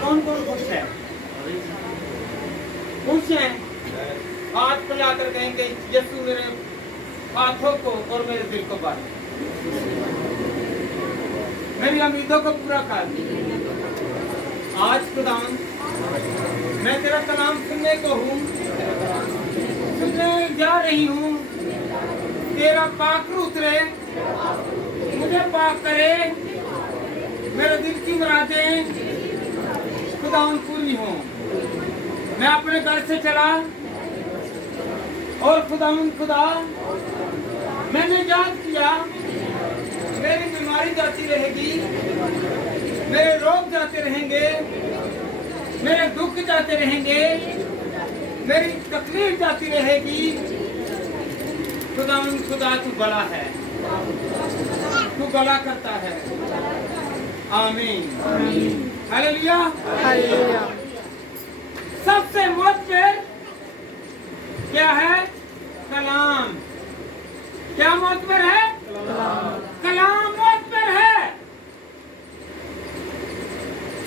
कौन कौन खुश है? खुश हैं? हाथ फैलाकर कहेंगे यीशु मेरे हाथों को और मेरे दिल को बांध, मेरी उम्मीदों को पूरा कर। आज खुदावन मैं तेरा कलाम सुनने को हूँ, सुनने जा रही हूँ। तेरा पाक रूह उतरे, मुझे पाक करे, मेरे दिल की मुरादें खुदावन पूरी हो। मैं अपने घर से चला और खुदावन खुदा मैंने याद किया मेरी बीमारी जाती रहेगी, मेरे रोग जाते रहेंगे, मेरे दुख जाते रहेंगे, मेरी तकलीफ जाती रहेगी। खुदावन खुदा तू भला है, तू भला करता है। आमीन हालेलुया हालेलुया। सबसे मुअत्तर क्या है? कलाम। क्या मुअत्तर है? कलाम मुअत्तर है।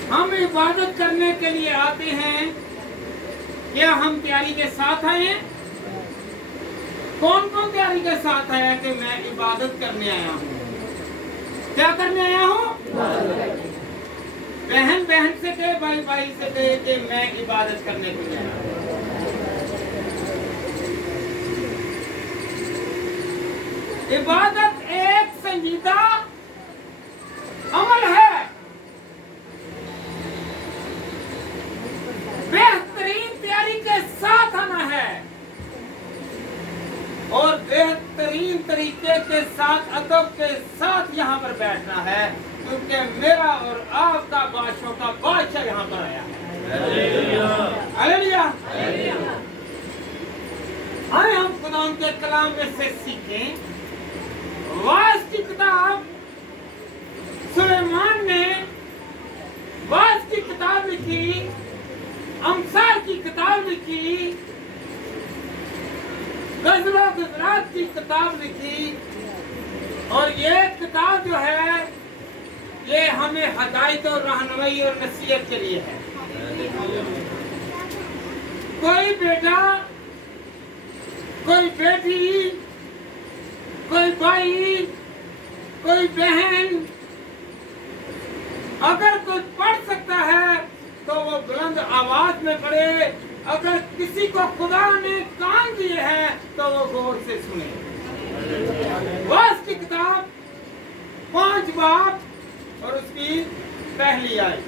हम इबादत करने के लिए आते हैं, क्या हम तैयारी के साथ आए हैं? कौन कौन तैयारी के साथ आया है कि मैं इबादत करने आया हूँ? क्या करने आया हूँ? बहन बहन से कहे, भाई भाई से कहे कि मैं इबादत करने के लिए आया हूँ। इबादत एक संजीदा अमल है। बेहतरीन तैयारी के साथ आना है और बेहतरीन तरीके के साथ अदब के साथ यहाँ पर बैठना है, क्योंकि मेरा और आपका बादशाह का बादशाह यहाँ पर आया है। हालेलुया। आए हम खुदा के कलाम में से सीखें। वाज की किताब, सुलेमान ने वाज की किताब लिखी, अमसाल की किताब लिखी, गज़लों गुज़रात की किताब लिखी। और ये किताब जो है ये हमें हदायत और रहनुमाई और नसीहत के लिए है। कोई बेटा, कोई बेटी, कोई भाई, कोई बहन अगर कोई पढ़ सकता है तो वो बुलंद आवाज में पढ़े। अगर किसी को खुदा ने कान दिए हैं तो वो गौर से सुने। वाज की किताब 5 बाब और उसकी पहली आयत।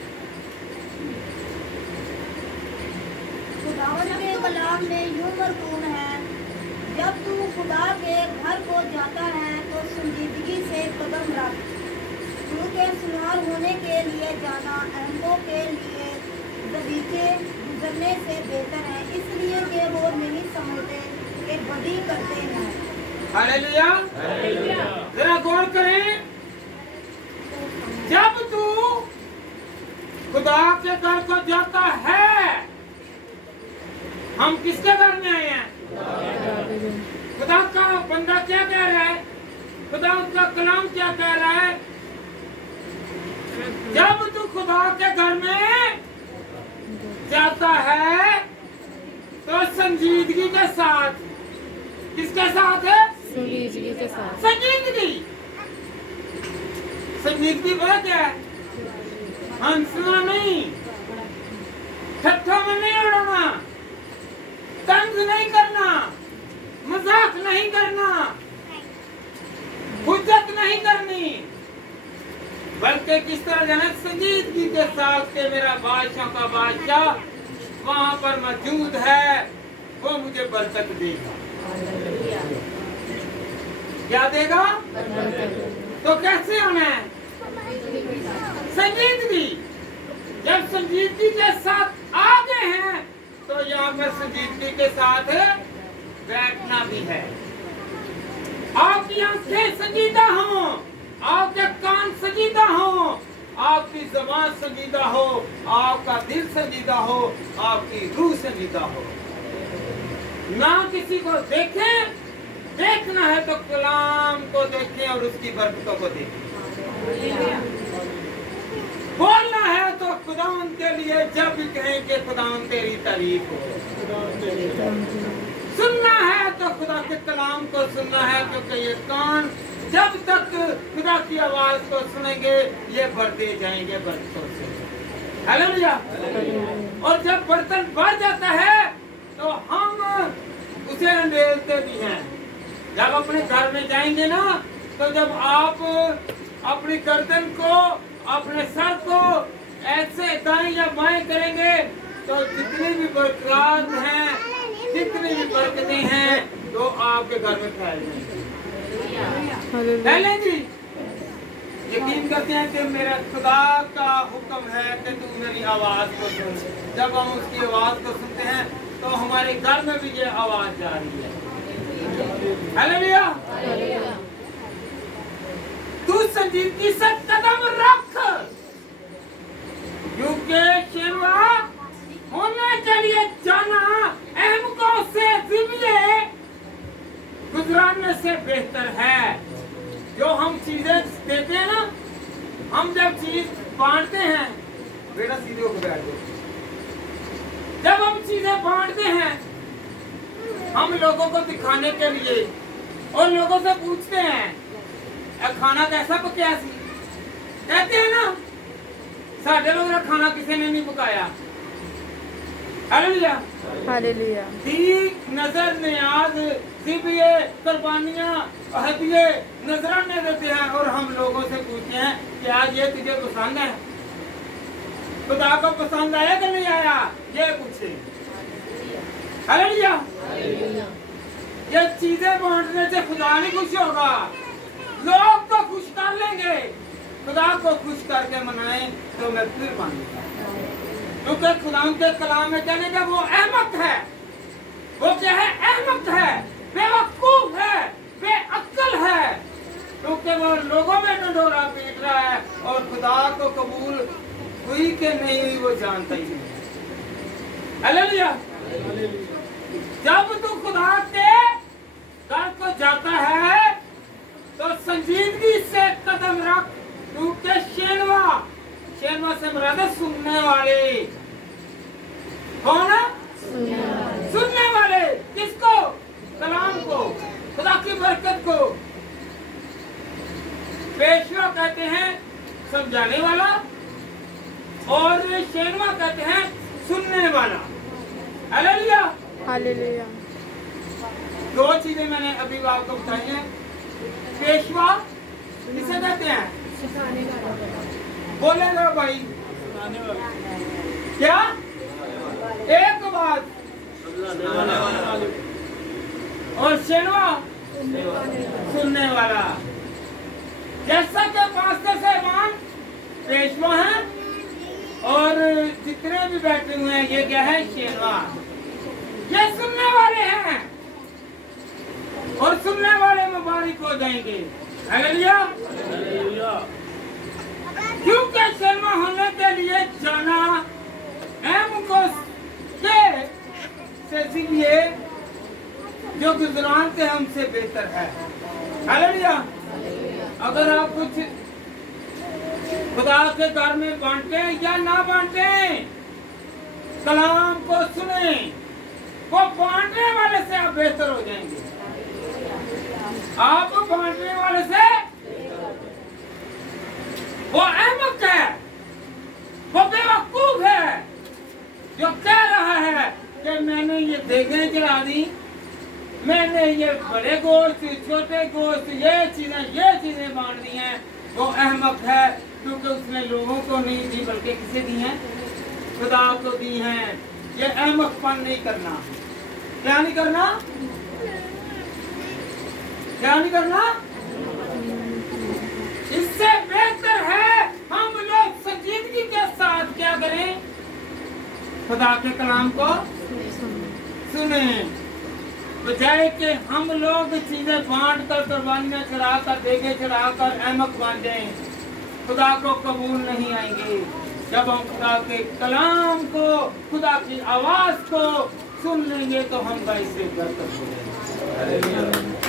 खुदावंद के कलाम में यूं मरकूम है, जब तू खुदा के घर को जाता है तो संजीदगी से कदम रख, क्योंकि सुनार होने के लिए जाना अहमों के लिए बगीचे गुजरने से बेहतर है, इसलिए कि वो नहीं समझते कि बदी करते हैं। हालेलुया। जरा गौर करें, जब तू खुदा के घर को जाता है, हम किसके घर में आए हैं? खुदा का बंदा क्या कह रहा है? खुदा का कलाम क्या कह रहा है? जब तू खुदा के घर में जाता है तो संजीदगी के साथ, किसके साथ है? संजीदगी के साथ। संजीदगी। संजीदगी वो क्या है? हंसना नहीं, ठट्ठा में नहीं उड़ाना, तंज नहीं करना, मजाक नहीं करना, हुज्जत नहीं करनी, बल्कि किस तरह जाना संजीदगी के साथ के मेरा बादशाह का बादशाह वहां पर मौजूद है, वो मुझे बरकत देगा। क्या देगा? तो कैसे आना है? संजीदगी। जब संजीदगी के साथ आ गए हैं तो यहाँ पर संजीदगी के साथ बैठना भी है। आपकी आंखें संजीदा हो, आपके कान संजीदा हो, आपकी ज़बान संजीदा हो, आपका दिल संजीदा हो, आपकी रूह संजीदा हो। ना किसी को देखें, देखना है तो कलाम को देखें और उसकी बरकतों को देखें। बोलना है तो खुदावन के लिए जब भी कहें कि खुदावन तेरी तारीफ हो। सुनना है तो खुदा के कलाम को सुनना है, क्योंकि ये कान जब तक खुदा की आवाज को सुनेंगे ये बढ़ते जाएंगे बरतों से। हालेलुया। और जब बर्तन भर जाता है तो हम उसे अंडेलते भी हैं। जब अपने घर में जाएंगे ना, तो जब आप अपनी गर्दन को, अपने सर को ऐसे दाएं या बाएं करेंगे तो जितनी भी बरकरात हैं, जितनी भी बरकतें हैं, तो आपके घर में फैल जाएंगी। फैलेंगी। यकीन करते हैं कि मेरा खुदा का हुक्म है कि तू मेरी आवाज को सुन। जब हम उसकी आवाज को सुनते हैं तो हमारे घर में भी ये आवाज जा रही है। हालेलुया। तू संजीदगी से कदम रख, क्योंकि शेरवा होने के लिए जाना अहमकों से जिम्मे गुजराने से बेहतर है। जो हम चीजें देते हैं ना, हम जब चीज बांटते हैं, बेटा सीधे होकर बैठ जाओ। जब हम चीजें बांटते हैं, हम लोगों को दिखाने के लिए और लोगों से पूछते हैं खाना कैसा पकाया सी, कहते हैं ना साढ़े लोग खाना किसी ने नहीं पकाया। हालेलुया। हालेलुया। दीक नजर नियाज जिबिये कुर्बानियां हदिये नजराने देते हैं और हम लोगों से पूछते हैं कि आज ये तुझे पसंद है, खुदा को पसंद आया कि नहीं आया, ये पूछे। हालेलुया। ये चीजें बांटने से खुदा नहीं खुश होगा। लोग तो खुश कर लेंगे, खुदा को खुश करके मनाएं तो मैं फिर मानूंगा। क्योंकि खुदा के कलाम में कहने का वो अहमक है। वो क्या है? अहमक है, बेवकूफ है, बेअक्ल है, क्योंकि वो लोगों में ढंढोरा पीट रहा है और खुदा को कबूल हुई कि नहीं हुई वो जानता ही नहीं। हालेलुया। जब तू खुदा के घर को जाता है तो संजीदगी से कदम रख, क्योंकि शेनवा से मुराद सुनने वाले। कौन है? सुनने वाले। किसको? कलाम को, खुदा की बरकत को। पेशवा कहते हैं समझाने वाला और शेनवा कहते हैं सुनने वाला। हालेलुया। हालेलुया। दो चीजें मैंने अभी आपको बताई हैं। पेशवा किसे कहते हैं? बोलेगा भाई क्या? एक बात। और शेनवा सुनने वाला। जैसा कि पास्टर साहबान पेशवा हैं और जितने भी बैठे हुए हैं ये क्या है? शेनवा। ये सुनने वाले हैं और सुनने वाले मुबारक हो जाएंगे। हालेलुया। क्योंकि शर्मा होने के लिए जाना हमको से लिए जो गुजरान से हमसे बेहतर है। हालेलुया। अगर आप कुछ खुदा के घर में बांटे या ना बांटे, कलाम को सुने, वो बांटने वाले से आप बेहतर हो जाएंगे। आप बांटने वाले से, वो अहमक है, वो बेवकूफ है जो कह रहा है कि मैंने ये देखें चढ़ा दी, मैंने ये बड़े गोश्त, छोटे गोश्त, ये चीजें बांट दी हैं। वो अहमक है, क्योंकि उसने लोगों को नहीं दी बल्कि किसे दी हैं? खुदा को दी हैं। ये अहमकपन नहीं करना। क्या नहीं करना? क्या नहीं करना? इससे बेहतर है हम लोग संजीदगी के साथ क्या करें? खुदा के कलाम को सुने, बजाय कि हम लोग चीजें बांट कर, कुर्बानियां चढ़ाकर, देगे चढ़ाकर अहमक बन जाएं। खुदा को कबूल नहीं आएंगे। जब हम खुदा के कलाम को, खुदा की आवाज को सुन लेंगे तो हम इससे बरकत हो जाएंगे।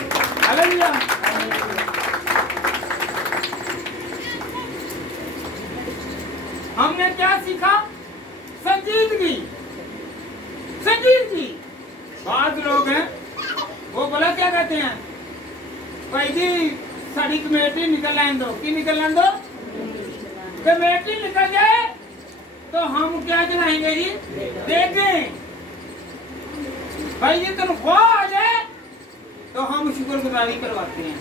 हालेलुया। हमने क्या सीखा? संजीदगी। संजीदगी। बाद लोग हैं वो बोला क्या कहते हैं, भाई जी साड़ी कमेटी निकल आने दो। की निकल आने दो? कमेटी निकल जाए तो हम क्या चलाएंगे जी? देखें भाई जी तनख्वाह आ जाए तो हम शुक्रगुजारी करवाते हैं।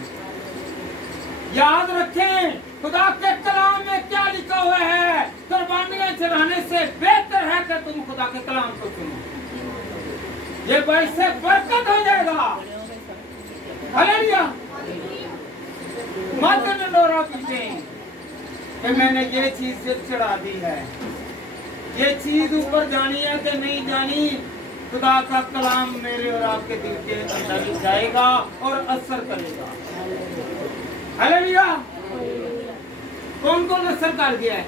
याद रखें खुदा के कलाम में क्या लिखा हुआ है, कुर्बानियां चढ़ाने से बेहतर है कि तुम खुदा के कलाम को सुनो। ये से बरकत हो जाएगा। हालेलुया। मत डंडोरा पीटे कि मैंने ये चीज सिर्फ चढ़ा दी है, ये चीज ऊपर जानी है कि नहीं जानी। खुदा का कलाम मेरे और आपके दिल के अंदर जाएगा और असर करेगा। हालेलुया। कौन कौन असर कर दिया है?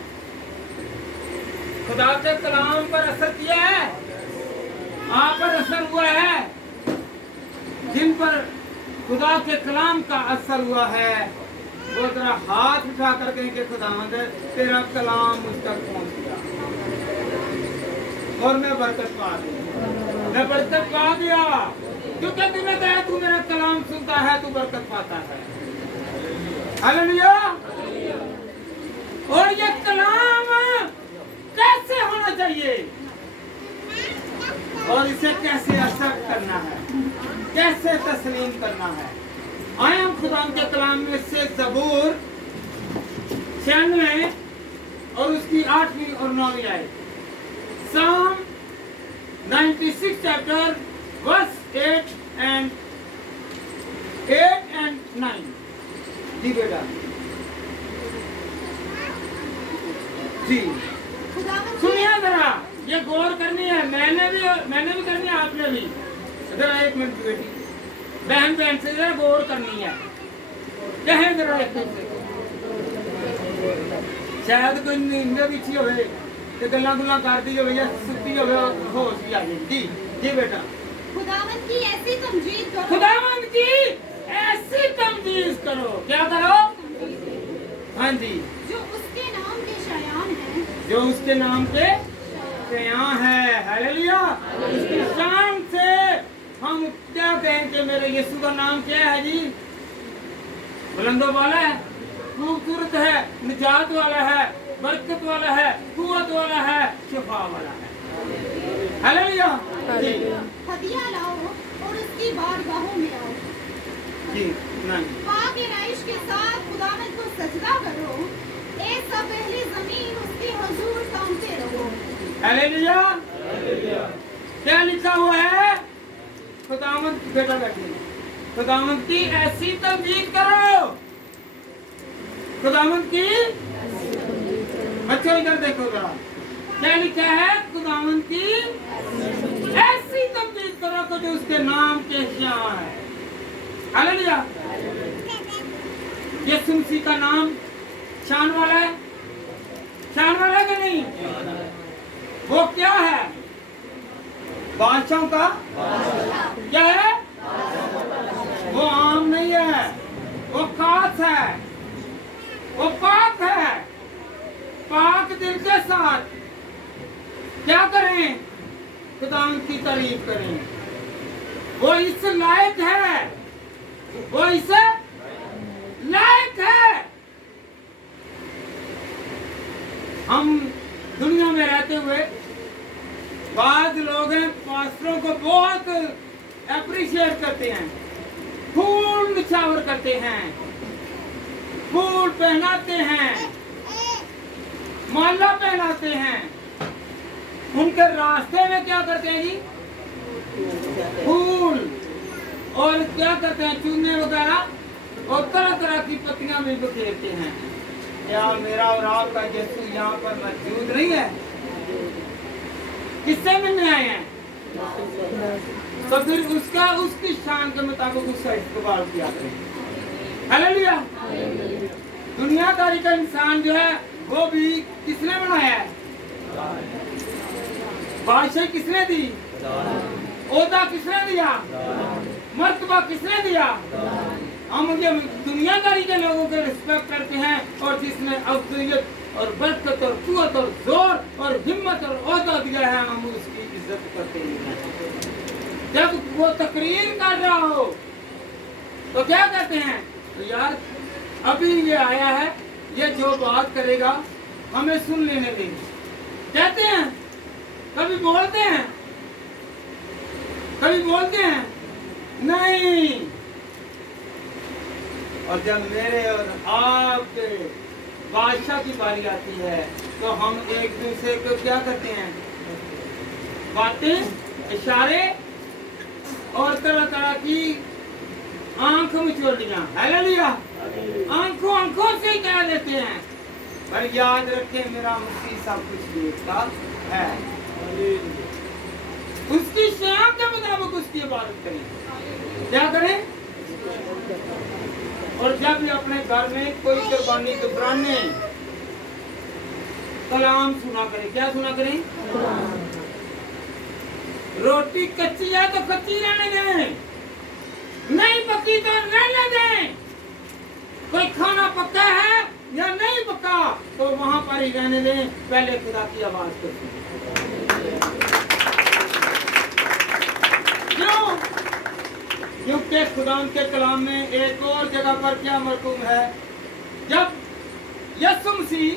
खुदा के कलाम पर असर किया है, आप पर असर हुआ है। जिन पर खुदा के कलाम का असर हुआ है वो तेरा हाथ उठा कर कहेंगे खुदावंद तेरा कलाम मुझ तक पहुंच गया और मैं बरकत पा गया। मैं बरकत पा गया क्योंकि तूने कहा तू मेरा कलाम सुनता है, तू बरकत पाता है। हालेलुया। और ये कलाम कैसे होना चाहिए और इसे कैसे असर करना है, कैसे तस्लीम करना है? आए हम खुदा के कलाम में से ज़बूर 96 और उसकी 8वीं और 9वीं आयत, Psalm 96 chapter verse 8 and 9। जी बेटा जी सुनिए जरा, ये गौर करनी है। मैंने भी करनी है, आपने भी। जरा एक मिनट बेटी, बहन बहन से जरा गौर करनी है। कहें जरा एक मिनट, शायद कोई नींद बिछी होवे ते गल्लां गुल्लां करदी होवे या सुत्ती होवे, होश भी आ जाए। जी बेटा। खुदावंद की ऐसी तमजीद करो। खुदावंद की ऐसी तमजीद करो। क्या करो? हाँ जी। जो उसके नाम के शायान हैं। जो उसके नाम के शायान है। हालेलुया। उसकी शान से हम क्या कहें कि मेरे यीशु का नाम क्या है जी? बुलंदों वाला है, खूबसूरत है, निजात वाला है, बरकत वाला है, कुव्वत वाला है, शिफा वाला है। हालेलुया। जी हदिया लाओ और उसकी बारगाहों में आओ। जी नहीं। पाक राइश के साथ खुदावंद को सजदा करो। एक सब पहली जमीन उसके हुजूर तामते रहो। हालेलुया। क्या लिखा हुआ है? खुदावंद बेटा बैठिए। खुदावंद की ऐसी तमजीद करो। खुदावंद की, बच्चों इधर देखो जरा, क्या लिखा है? खुदावंद की ऐसी तमजीद करो कि जो उसके नाम के शान है। हालेलुया। यीशु मसीह का नाम शान वाला है, शान वाला है कि नहीं? वो क्या है? बादशाहों का क्या है? वो आम नहीं है, वो खास है, वो पाक है। पाक दिल के साथ क्या करें? खुदावंद की तारीफ करें। वो इस लायक है, वो इस लायक है। हम दुनिया में रहते हुए बाद लोग हैं पास्टरों को बहुत अप्रिशिएट करते हैं, फूल निछावर करते हैं, फूल पहनाते हैं, माला पहनाते हैं। उनके रास्ते में क्या करते हैं जी? फूल और क्या करते हैं? चूने वगैरह और तरह तरह की पत्तियां भी बिखेरते हैं। क्या मेरा और आपका यीशु यहाँ पर मौजूद नहीं है? किससे मिलने आए हैं? तो फिर उसकी शान के मुताबिक उसका इस्तेमाल किया करें। हालेलुया। दुनियादारी का इंसान जो है वो भी किसने बनाया है? बादशाही किसने दी? ओहदा किसने दिया? मर्तबा किसने दिया? हम ये दुनियादारी के लोगों के रिस्पेक्ट करते हैं और जिसने अफजलियत और बरकत और कुव्वत और जोर और हिम्मत और ओहदा दिया है, हम उसकी इज्जत करते हैं। जब वो तकरीर कर रहा हो तो क्या कहते हैं, तो यार अभी ये आया है, ये जो बात करेगा हमें सुन लेने देंगे, कहते हैं। कभी बोलते हैं, कभी बोलते हैं नहीं। और जब मेरे और आपके बादशाह की बारी आती है तो हम एक दूसरे को क्या करते हैं, बातें, इशारे और तरह तरह की आंख मिचोलियां, हालेलुया, आंखों से कह देते हैं। पर याद रखें, मेरा मसीह सब कुछ देखता है। उसकी शान के मुताबिक उसकी इबादत करें, क्या करें। और जब भी अपने घर में कोई कुर्बानी दुबराने कलाम सुना करें, क्या सुना करें, रोटी कच्ची है तो कच्ची रहने दें, नहीं पकी तो रहने दें। कोई खाना पका है या नहीं पका तो वहां पर ही रहने दें, पहले खुदा की आवाज को सुनें। क्यों? क्योंकि खुदा के कलाम में एक और जगह पर क्या मरकूम है, जब यीशु मसीह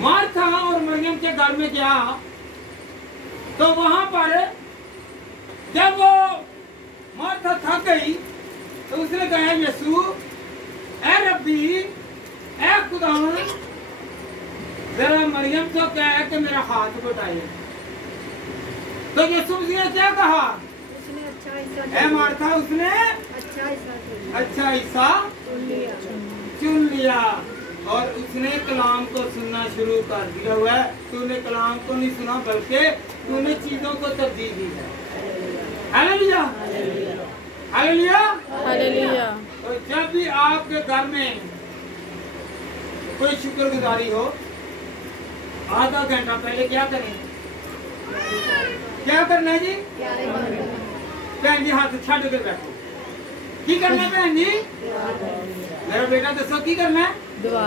मार्था और मरियम के घर में गया तो वहां पर जब वो मार्था थक गई तो उसने कहा, यीशु, ए रब्बी, ए खुदावन, जरा मरियम को क्या है कि मेरा हाथ बटाए। तो यीशु मसीह ने क्या कहा, ए मार्था, उसने अच्छा हिस्सा चुन लिया और उसने कलाम को सुनना शुरू कर दिया हुआ है। तूने कलाम को नहीं सुना बल्कि तूने चीजों को तरजीह दी है। Hallelujah, hallelujah, hallelujah. तो जब भी आपके घर में कोई शुक्रगुजारी हो, आधा घंटा पहले क्या करें, क्या करना है जी, भैन जी हाथ छड़ के बैठो, की करना है भैन जी, मेरा बेटा दसो की करना है, दुआ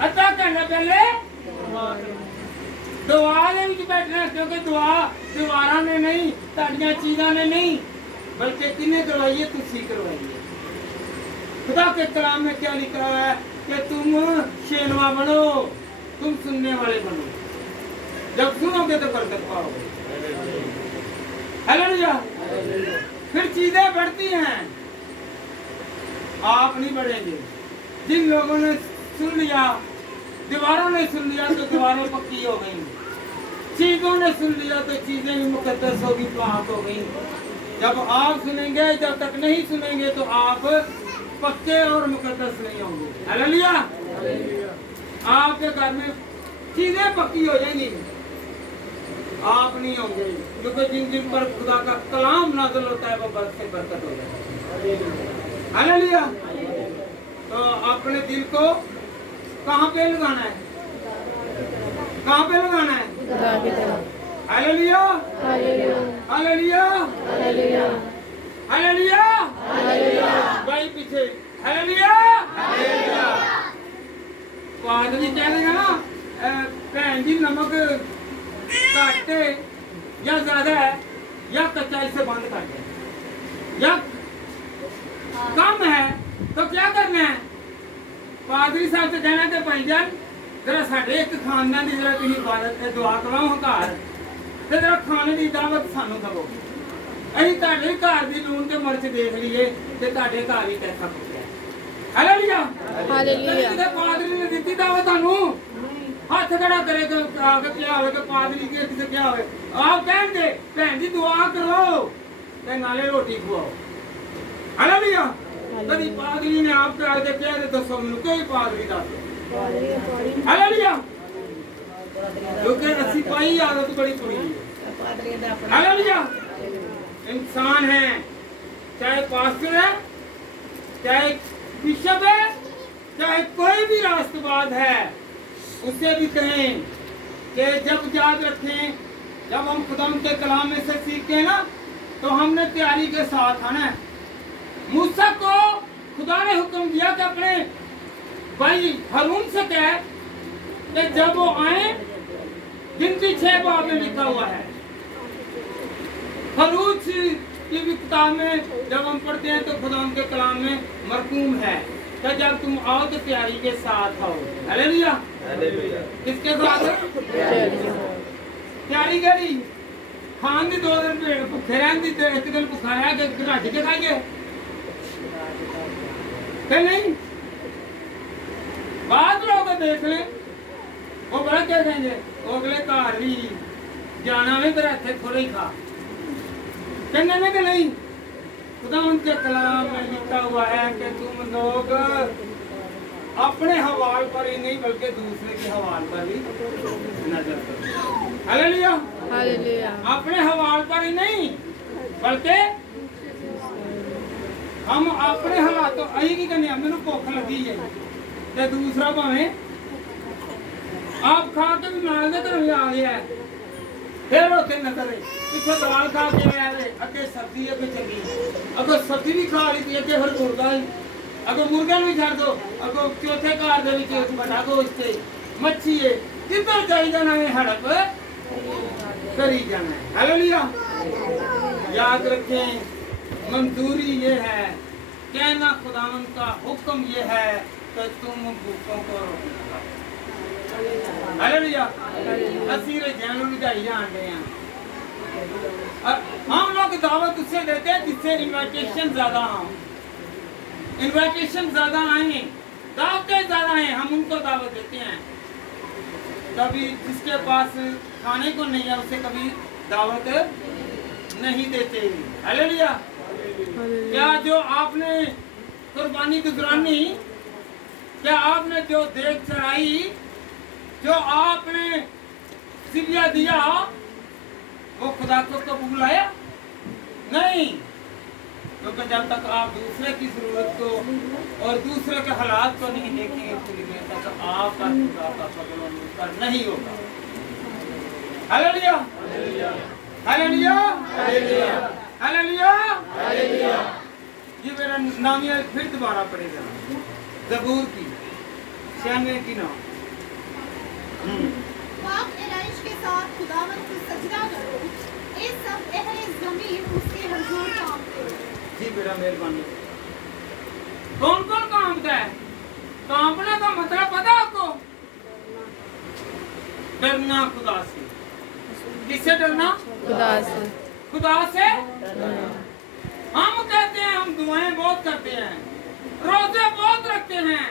अद्धा घंटा पहले दुआ ने भी बैठना, क्योंकि दुआ दीवारा ने नहीं, ताड़ियां चीजा ने नहीं, बल्कि किन्ने करवाई है, तुसी करवाई है। खुदा के कलाम में क्या लिखा है कि तुम शेनवा बनो, तुम सुनने वाले बनो, जब सुनोगे तो बरकत पाओगे। हालेलुया। फिर चीजें बढ़ती हैं, आप नहीं बढ़ेंगे। जिन लोगों ने सुन लिया, दीवारों ने सुन लिया तो दीवारें पक्की हो गई, चीजों ने सुन लिया तो चीजें भी मुकद्दस होगी, पाक हो गई। जब आप सुनेंगे, जब तक नहीं सुनेंगे तो आप पक्के और मुकद्दस नहीं होंगे। हालेलुया। आपके घर में चीजें पक्की हो जाएंगी, आप नहीं होंगे, क्योंकि जिन जिन पर खुदा का कलाम नाज़िल होता है वो बरकत हो जाए। हालेलुया। तो अपने दिल को कहाँ पे लगाना है, कहाँ पे लगाना है, हालेलुया, हालेलुया, हालेलुया, भाई पीछे, हालेलुया। तो आदमी कह देगा ना, भैन जी नमक घट या ज्यादा है या कच्चा, इसे बंद कर दे, या कम है तो क्या करना है, पादरी साहब से कहना कि भाई जान जरा साढ़े एक खानदान की जरा तुम इबादत दुआ कराओ घर, तो जरा खाने की दावत सानू दवो, अभी तुहाडे घर की लून ते मिर्च देख लीए ते तुहाडे घर ही कैसा पक्या। Hallelujah, hallelujah. पादरी ने दी दावत थानू, हाथ खड़ा करे तो आगे क्या हो, पादरी के किसे क्या हो, आप कहेंगे भैन जी दुआ करो ते नाले रोटी खुआओ। हालेलुया। कभी पादरी ने आपके आगे क्या दसो मैनू, कोई पादरी दस, हालेलुया, क्योंकि अस्सी पाई आदत बड़ी बुरी है। हालेलुया। इंसान है, चाहे पास्टर है, चाहे बिशप है, चाहे कोई भी राष्ट्रवाद है, उससे भी कहें कि जब याद रखें, जब हम खुदा के कलाम में से सीखते हैं ना, तो हमने तैयारी के साथ आना है। मूसा को खुदा ने हुक्म दिया कि अपने भाई हारून से कह कि जब वो आए, गिनती 6 बाब में लिखा हुआ है। खरूज की भी किताब में जब हम पढ़ते हैं तो खुदा उनके कलाम में मरकूम है कि जब तुम आओ तो तैयारी के साथ आओ। हालेलुया। किसके साथ? तैयारी करी खान दी 2 दिन पेट भुखे रहन दी, 1 दिन भुखा रहा के रज के खाइए कि नहीं? बाद लोग देख ले वो बड़ा क्या कहेंगे, वो अगले घर भी जाना में तेरा इतने थोड़े ही खा कहने में कि नहीं। खुदा उनके कलाम में लिखा हुआ है कि तुम लोग अपने हवाल पर ही नहीं बल्कि दूसरे के हवाल पर भी नजर करो। हालेलुया। हालेलुया। अपने हवाल पर ही नहीं बल्कि हम अपने हालातों अही की कहने मेनू भुख लगी है ते दूसरा भावें आप खा के भी माल दे घर आ गया है, फिर उसे नजर पिछले दाल खा के आया है, अगे सब्जी अगे चली, अगर सब्जी भी खा ली अगे फिर मुर्गा ही, अगर मुर्गा भी छड़ दो, अगर चौथे घर दे विच बड़ा गोश्त है, मच्छी है, किधर जाई जाना है, हड़प करी जाना है। हालेलुया। याद रखें, मंजूरी ये है, कहना खुदावन का हुक्म ये है कि तुम भूखों को रोको। हालेलुया। असीं रजानों निकाई जाते हैं। हम लोग दावत उससे देते हैं जिससे इन्विटेशन ज्यादा हो, इन्विटेशन ज्यादा आए, दावतें ज्यादा हैं, हम उनको दावत देते हैं। कभी जिसके पास खाने को नहीं है उसे कभी दावत नहीं देते। हालेलुया। क्या जो आपने कुर्बानी गुजरानी, क्या आपने जो देख चढ़ाई, जो आपने सिलिया दिया, वो खुदा को कबूल आया नहीं? क्योंकि जब तक आप दूसरे की जरूरत को और दूसरे के हालात को नहीं देखेंगे पूरी देर तक आपका खुदा का कबूल नहीं होगा। हालेलुया। हालेलुया। हालेलुया। ये मेरा नाम ये फिर दोबारा पढ़ेगा, ज़बूर की 96 की 9। पाक एलाइश के साथ खुदावन को सजदा करो, ये सब अहले ज़मीन उसके हुजूर कांपते हैं। जी बेटा मेहरबानी। कौन कौन कांपता है? कांपने का मतलब पता आपको? डरना खुदा से। किससे डरना? खुदा से। खुदा से। हम कहते हैं हम दुआएं बहुत करते हैं, रोजे बहुत रखते हैं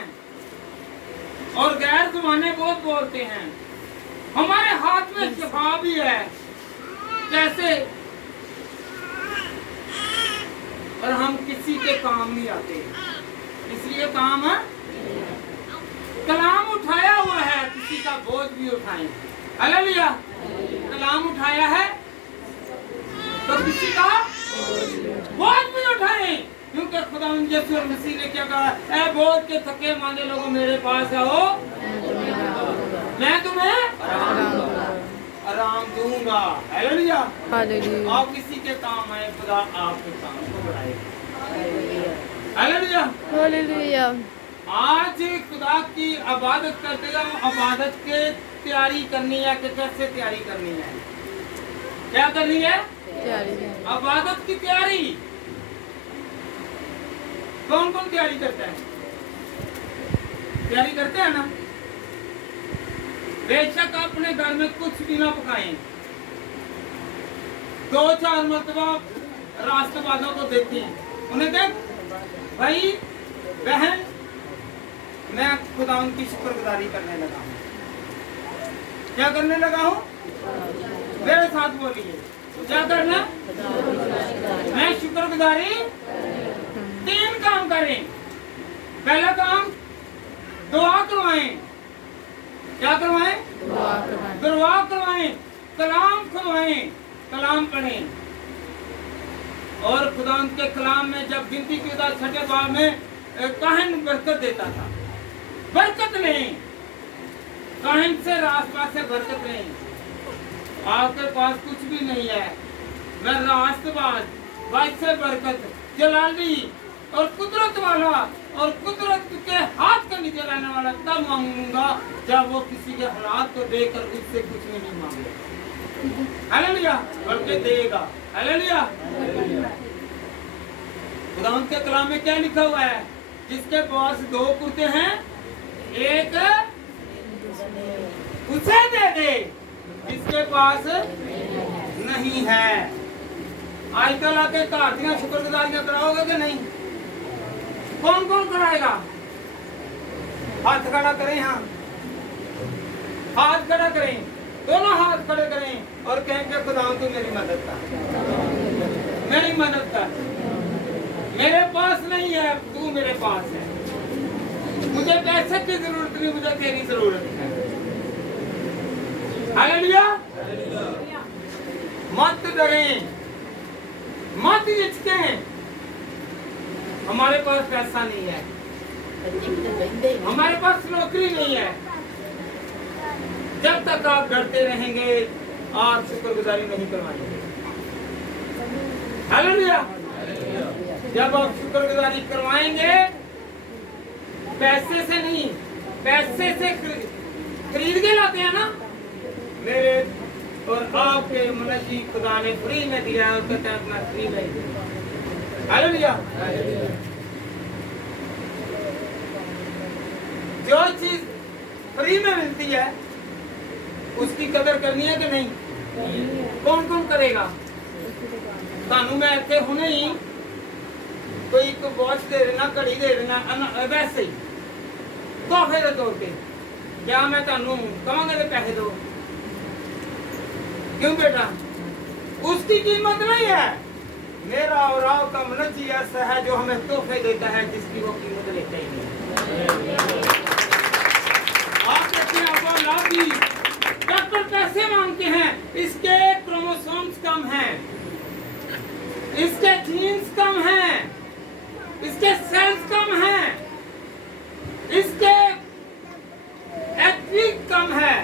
और गैर जुबानें बहुत बोलते हैं, हमारे हाथ में शिफा भी है कैसे, और हम किसी के काम नहीं आते, इसलिए काम है कलाम उठाया हुआ है, किसी का बोझ भी उठाएं। हालेलुया। कलाम उठाया है तो किसी का बोझ भी उठाएं, क्योंकि खुदा यीशु मसीह ने क्या कहा, ऐ बोझ के थके मांदे लोगों मेरे पास आओ, मैं तुम्हें आराम दूंगा। हालेलुया। हालेलुया। आप किसी के काम आए, खुदा आपके काम को बढ़ाएगा। हालेलुया। हालेलुया। आज खुदा की इबादत करते हो, इबादत के तैयारी करनी है कि कैसे तैयारी करनी है? क्या करनी है? तैयारी है। इबादत की तैयारी। कौन कौन तैयारी करता है? तैयारी करते हैं ना? बेशक अपने घर में कुछ भी ना पकाएं, 2-4 मरतबा राष्ट्रवादों को देखें, उन्हें देख भाई बहन मैं खुदा उनकी शुक्रगुजारी करने लगा हूँ। क्या करने लगा हूँ? मेरे साथ बोलिए, क्या करना? मैं शुक्रगुजारी 3 काम करें। पहला काम दुआ करवाएं। क्या करवाएं? दुआ करवाएं, कलाम खुलवाएं, कलाम पढ़ें। और खुदा उनके कलाम में जब गिनती की 6ठे बाब में काहिन बरकत देता था, बरकत लें, काहिन से रास्ता से बरकत लें। आपके पास कुछ भी नहीं है, मैं रास्तबाज, वाइस से बरकत, जलाली और कुदरत वाला और कुदरत के हाथ के नीचे रहने वाला तब मांगूंगा जब वो किसी के हालात को देखकर उससे कुछ नहीं मांगेगा। हालेलुया, बल्कि देगा। हालेलुया। खुदावंद के कलाम में क्या लिखा हुआ है? जिसके पास 2 कुर्ते हैं, एक उसे दे दे जिसके पास नहीं है। आजकल आके घर दियां शुक्रगुजारियां कराओगे कि नहीं? कौन कौन कराएगा? हाथ खड़ा करें। हाँ, हाथ खड़ा करें, दोनों हाथ खड़े करें और कहेंगे खुदा तू मेरी मदद कर, मेरी मदद कर। मेरे पास नहीं है, तू मेरे पास है। मुझे पैसे की जरूरत नहीं, मुझे तेरी जरूरत है। हालेलुया। मत डरें, मत हिचकें। हमारे पास पैसा नहीं है, हमारे पास नौकरी नहीं है। जब तक आप डरते रहेंगे आप शुक्रगुजारी नहीं करवाएंगे। हालेलुया। जब आप शुक्रगुजारी करवाएंगे, पैसे से नहीं, पैसे से खरीद के लाते हैं ना। मेरे और आपके मनुष्य खुदा ने फ्री में दिया है, उसके तहत मैं फ्री में दिया। हालेलुया। जो चीज फ्री में मिलती है उसकी कदर करनी है कि नहीं? कौन कौन करेगा? तानू मैं इतने हुने ही कोई एक वॉच दे देना, घड़ी दे देना, वैसे ही तोहफे के तौर पे क्या मैं तानू कहांगा कि पैसे दो? क्यों बेटा? उसकी कीमत नहीं है। मेरा और आपका मनुष्य ऐसा है जो हमें तोहफे देता है जिसकी वो कीमत लेता ही नहीं। आप देखिए, आप लाभ भी डॉक्टर पैसे मांगते हैं, इसके क्रोमोसोम्स कम हैं, इसके जीन्स कम हैं, इसके सेल्स कम हैं, इसके एक्टिव कम है,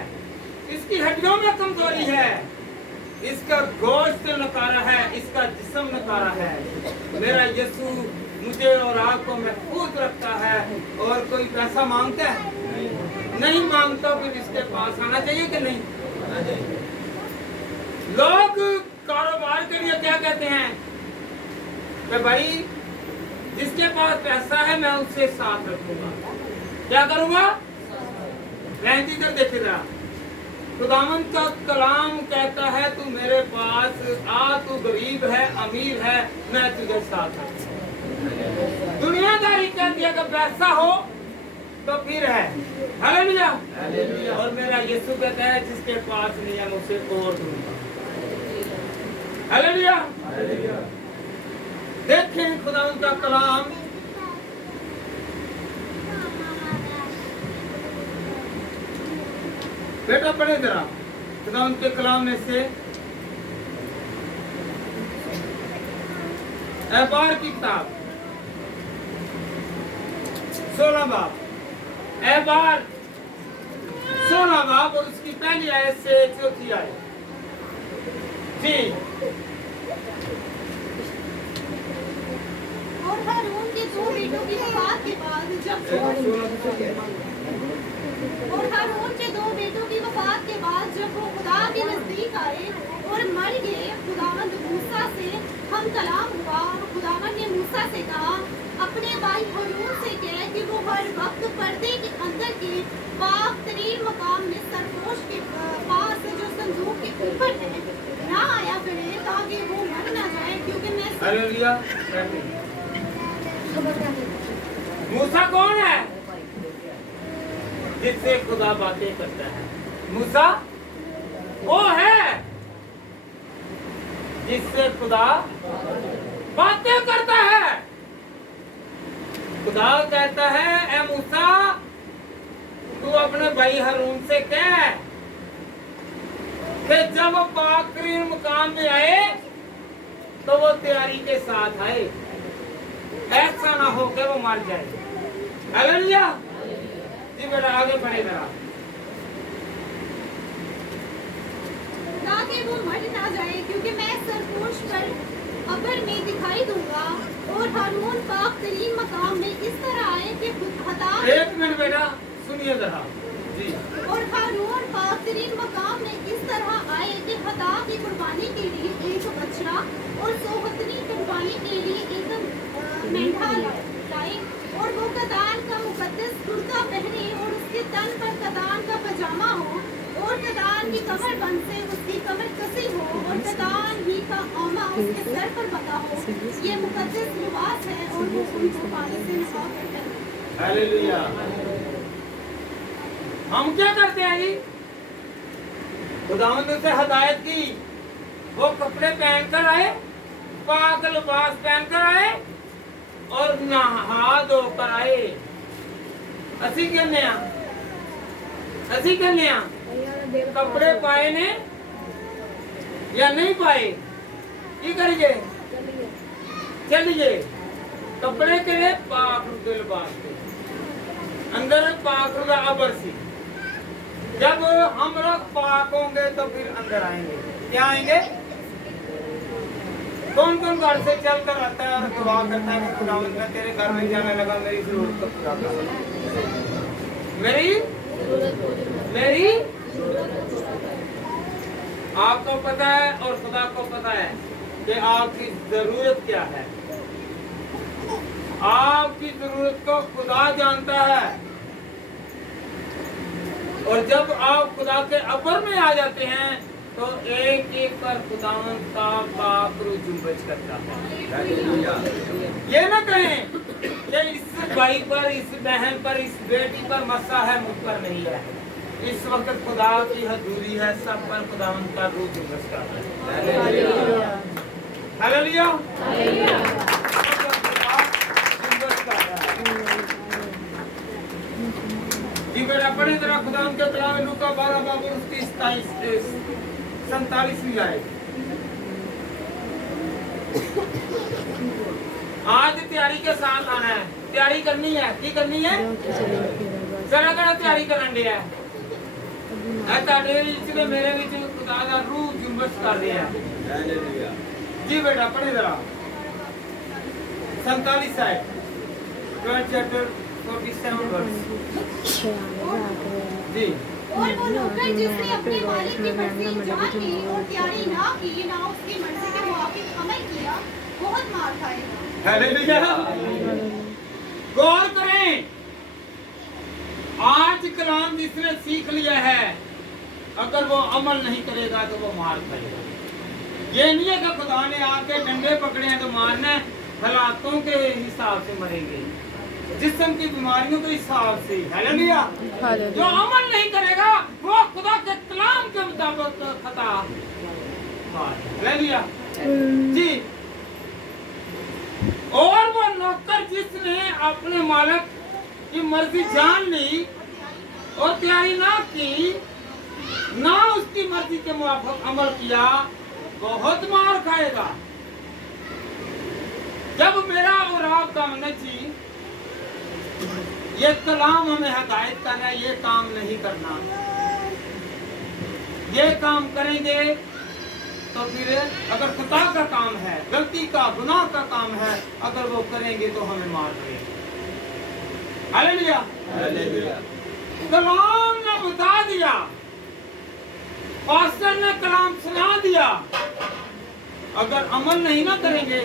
इसकी हड्डियों में कमजोरी है, इसका गोश्त नकारा है, इसका जिस्म नकारा है। मेरा यीशु मुझे और आपको महफूज रखता है। और कोई पैसा मांगता है? नहीं मांगता। फिर इसके पास आना चाहिए कि नहीं? लोग कारोबार के लिए क्या कहते हैं कि भाई जिसके पास पैसा है मैं उससे साथ रखूंगा। क्या करूंगा? इधर देखे जरा, खुदावंद का कलाम कहता है तू मेरे पास आ, तू गरीब है अमीर है, मैं तुझे साथ रखूंगा। दुनियादारी कहती है कि पैसा हो तो फिर है। हालेलुया। और मेरा यीशु कहता है जिसके पास नहीं है मैं उसे और दूंगा। हालेलुया। देखें खुदावंद का कलाम बेटा, पढ़े जरा खुदावंद के कलाम में से एबार की किताब 16 बाब, एबार 16 बाब और उसकी पहली आयत से चौथी आयत। जी। और हारून के 2 बेटों की वफात के बाद जब वो खुदा के नजदीक आए और मर गए, खुदावंद मूसा से हम कलाम हुआ। खुदावंद ने मूसा से कहा अपने भाई हारून से कह कि वो हर वक्त पर्दे के अंदर के पाक तरीन मकाम में सरपोश के पास जो संदूक के ऊपर है ना आया करे ताकि वो मर ना जाए, क्योंकि मैं हालेलुया। मूसा कौन है? जिससे खुदा बातें करता है। मूसा वो है जिससे खुदा बातें करता है। खुदा कहता है ए मूसा तू अपने भाई हारून से कह कि जब पाकरीन मुकाम में आए तो वो तैयारी के साथ आए, ऐसा ना हो कि वो मर जाए। हालेलुया। जी बेटा आगे बढ़े जरा। ताकि वो मर ना जाए, क्योंकि मैं सरपोश पर अबर में दिखाई दूंगा और हारून पाक तरीन मकाम में इस तरह आए कि खुदा एक मिनट बेटा सुनिए जरा जी। और हारून पाक तरीन मकाम में इस तरह आए कि खुदा की कुर्बानी के लिए एक बछड़ा और सोहतनी कुर्बानी के लिए एक मेंढा लाए और वो कदान का मुकद्दस कुर्ता पहने और उसके तन पर कदान का पजामा हो और कदान की कमर बंद से उसकी कमर कसी हो और कदान ही का औमा उसके सर पर बंधा हो। ये मुकद्दस लिबास है और वो उनको पानी से नहा करता है। हालेलुया। हम क्या करते हैं जी? खुदावंद ने उसे हदायत की, वो कपड़े पहनकर आए, पाक लिबास पहनकर आए और नहा धोकर आए। ਅਸੀਂ ਕਹਿੰਦੇ ਆ कपड़े पाए ने या नहीं पाए की करिए चलिए कपड़े के लिए पाक के लिबास के अंदर पाक का अबर सी। जब हम लोग पाक होंगे तो फिर अंदर आएंगे। क्या आएंगे? कौन कौन घर से चल कर आता है और दुआ करता है कि खुदावंद मैं तेरे घर में जाने लगा, मेरी जरूरत को पूरा कर। मेरी आपको पता है और खुदा को पता है कि आपकी जरूरत क्या है। आपकी जरूरत को खुदा जानता है और जब आप खुदा के अबर में आ जाते हैं तो एक एक पर खुदावंद का पाक रूह जुम्बश करता है। ये ना कहें कि इस भाई पर, इस बहन पर, इस बेटी पर मसा है, मुझ पर नहीं है। इस वक्त खुदा की हजूरी है, सब पर खुदावंद का रूह जुम्बश करता है। हालेलुया। जी बेटा पढ़े जरा खुदावंद के कलाम में लूका 12 बाब उसकी 47वीं आयत। आज तैयारी के साथ आना है, तैयारी करनी है। की करनी है? जरा जरा तैयारी करन दिया है ताडे विच ते मेरे विच खुदा दा रूह जुम्बश कर रहा है। हालेलुया। जी बेटा पढ़े जरा 47 आयत 12 चैप्टर 47 वर्स जी। और वो नौकर जिसने अपने मालिक की मर्जी जान ली और तैयारी ना की, ना उसकी मर्जी के मुताबिक अमल किया, बहुत मार खाएगा। हालेलुया। गौर करें, आज कलाम जिसने सीख लिया है अगर वो अमल नहीं करेगा तो वो मार खाएगा। ये नहीं है कि खुदा ने आके डंडे पकड़े हैं तो मारना है, हालातों के हिसाब से मरेंगे, जिस्म की बीमारियों के हिसाब से। हालेलुया। जो अमल नहीं करेगा वो खुदा के कलाम के मुताबिक खता। हालेलुया जी। और वो नौकर जिसने अपने मालिक की मर्जी जान ली और तैयारी ना की, ना उसकी मर्जी के मुताबिक अमल किया, बहुत मार खाएगा। जब मेरा और आपका मनजी ये कलाम हमें हदायत कर रहा है, ये काम नहीं करना, ये काम करेंगे तो फिर अगर खता का काम है, गलती का, गुनाह का काम है, अगर वो करेंगे तो हमें मार देंगे। हालेलुया। हालेलुया। कलाम ने बता दिया, पास्टर ने कलाम सुना दिया, अगर अमल नहीं ना करेंगे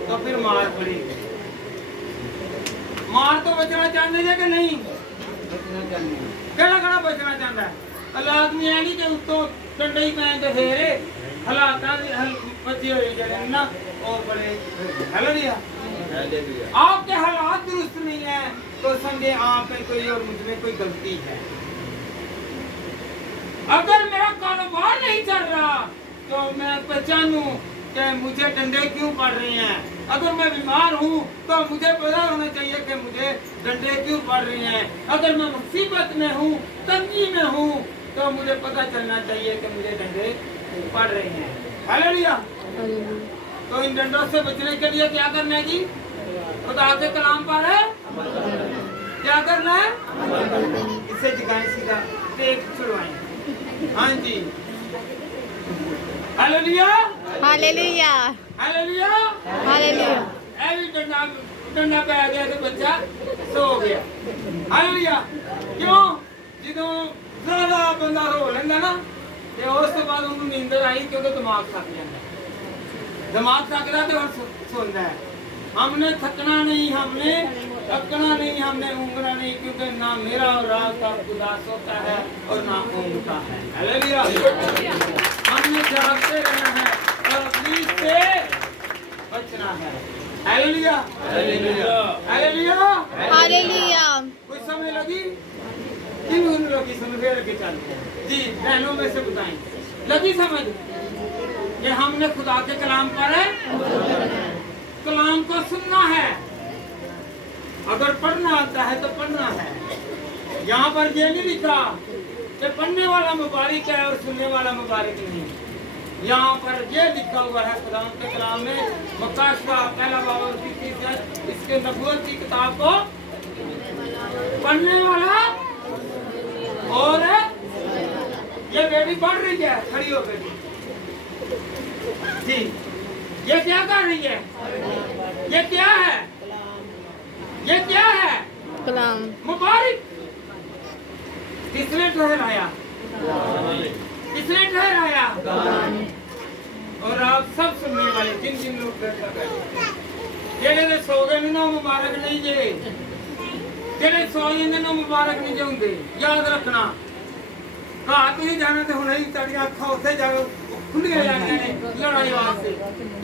तो फिर मार पड़ेगी। मार तो बचना चाहते हैं कि नहीं? बचना चाहते हैं। केड़ा बचना चाहता है? हालात नहीं है कि उत्तों डंडे ही पैन तो फेरे हालात बचे हुए जाने ना और बड़े। हालेलुया। आपके हालात दुरुस्त नहीं है तो समझे आप में कोई और मुझ में कोई गलती है। अगर मेरा कारोबार नहीं चल रहा तो मैं पहचानूं कि मुझे डंडे क्यों पड़ रहे हैं। अगर मैं बीमार हूँ तो मुझे पता होना चाहिए कि मुझे डंडे क्यों पड़ रहे हैं। अगर मैं मुसीबत में हूँ, तंगी में हूँ, तो मुझे पता चलना चाहिए कि मुझे डंडे पड़ रहे हैं। हालेलुया। तो इन डंडों से बचने के लिए क्या करना है जी? खुदा के कलाम पर है क्या करना है? इसे जगाएं, सीधा टेक छुड़वाएं। हाँ जी हालेलुया हालेलुया हालेलुया हालेलुया ਇਹ ਵੀ ਡੰਡਾ ਪੈ ਗਿਆ ਤੇ ਬੱਚਾ ਸੋ ਗਿਆ ਹਾਲੇਲੂਇਆ ਕਿਉਂ ਜਦੋਂ ਜ਼ਿਆਦਾ ਬੰਦਾ ਰੋ ਲੈਂਦਾ ਨਾ ਤੇ ਉਸ ਤੋਂ ਬਾਅਦ ਉਹਨੂੰ ਨੀਂਦਰ ਆਈ ਕਿਉਂਕਿ ਦਿਮਾਗ ਥੱਕ ਜਾਂਦਾ ਦਿਮਾਗ ਥੱਕਦਾ ਤੇ ਹੁਣ ਸੌਂਦਾ है हमने थकना नहीं हमने थकना नहीं हमने ऊँघना नहीं क्योंकि ना मेरा और रात का खुदा सोता है और ना ऊँघता है हालेलुया हमने जागते रहना है और अपनी से बचना है हालेलुया हालेलुया हालेलुया हालेलुया कुछ समय लगी किन उन लगी समझ के चलते हैं जी बहनों में से बताएं लगी समझ ये हमने खुदा के कलाम पर है कलाम को सुनना है अगर पढ़ना आता है तो पढ़ना है यहाँ पर ये नहीं लिखा कि पढ़ने वाला मुबारक है और सुनने वाला मुबारक नहीं यहाँ पर ये लिखा हुआ है खुदा के कलाम में मक्का का पहला बाब और इसके नबूवत की किताब को पढ़ने वाला और ये बेटी पढ़ रही है खड़ी हो बेटी जी ये क्या कर रही है ये क्या है ये क्या है कलाम मुबारक किसने ठहराया किसने ठहराया और आप सब सुनने वाले जिन जिन लोग जेड़े सो गए ना मुबारक नहीं जे जेड़े सो जाते ना मुबारक नहीं जे होंगे याद रखना घर तुम जाना तो हुणे ही तेरी अखां उत्थे जाओ खुलियां जानियां ने लड़ाई वास्ते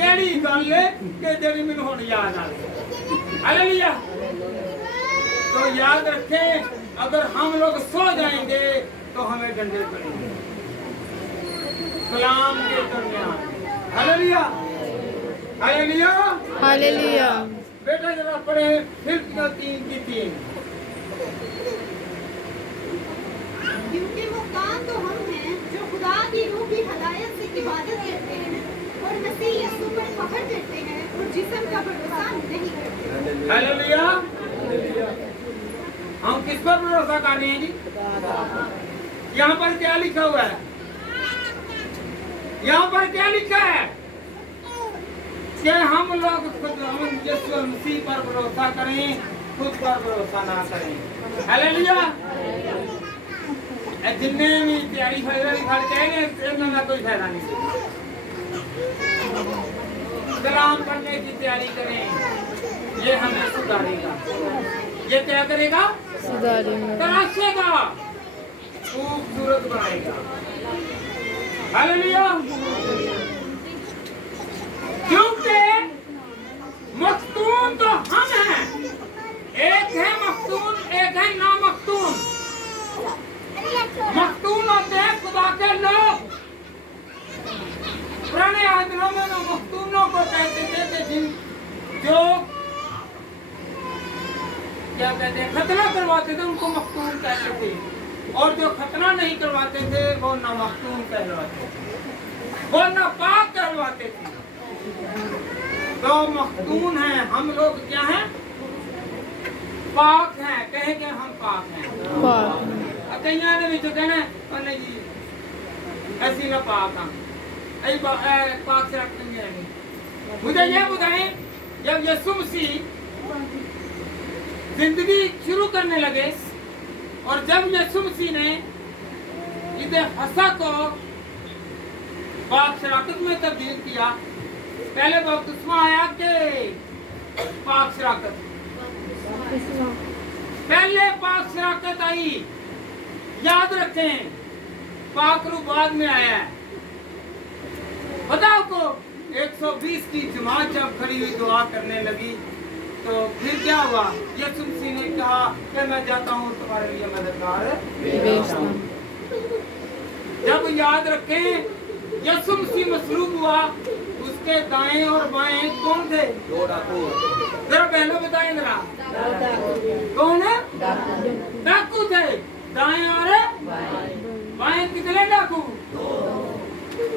केड़ी गल है कि जेड़ी मैनूं हुण याद आ गई हालेलुया तो याद रखें अगर हम लोग सो जाएंगे तो हमें डंडे पड़ेंगे कलाम के दरमियान हालेलुया हालेलुया हालेलुया बेटा जरा पढ़े फिलिप्पियों 3:3 क्योंकि मुक्तान तो हम हैं जो खुदा की रूह की हदायत से इबादत करते हैं और मसीह यीशु पर फख्र करते हैं और जिस्म का भरोसा नहीं करते। हालेलुया हम किस पर भरोसा कर रहे हैं जी यहाँ पर क्या लिखा हुआ है यहाँ पर क्या लिखा है कि हम लोग खुद यीशु मसीह पर भरोसा करें खुद पर भरोसा ना करें हालेलुया जिन्ने भी तैयारी फायदा खड़ कहेंगे इन्होंने कोई फायदा नहीं कलाम पढ़ने की तैयारी करें ये हमें सुधारेगा ये क्या करेगा सुधारेगा तराशेगा खूबसूरत बनाएगा हालेलुया क्योंकि मख्तूम तो हम हैं एक है मख्तूम एक है ना मख्तूम मख्तूम होते हैं खुदा के लोग पुराने आदमियों में मख्तूमों को कहते थे कि जिन जो क्या कहते हैं खतना करवाते थे उनको मख्तूम कहते थे और जो खतना नहीं करवाते थे वो ना मख्तूम कहलवाते थे वो ना पाक कहलवाते थे तो मख्तूम हैं हम लोग क्या हैं पाक हैं कहेंगे हम पाक हैं कईयां दे विच कहना नहीं जी ऐसी ना पाक हां ऐ पाक से रखेंगे नहीं मुझे ये बताएं जब यीशु मसीह जिंदगी शुरू करने लगे और जब यीशु मसीह ने इसे हसा को पाक शराकत में तब्दील किया पहले बपतिस्मा आया कि पाक शराकत पहले पाक शराकत आई याद रखें पाकरू बाद में आया है बताओ को 120 की जमात जब खड़ी हुई दुआ करने लगी तो फिर क्या हुआ यीशु मसीह ने कहा कि मैं जाता हूँ तुम्हारे लिए मददगार जब याद रखें यीशु मसीह मसरूफ हुआ उसके दाएं और बाएं कौन थे जरा पहले बताएं जरा कौन है डाकू थे दाएं और बाएं कितने डाकू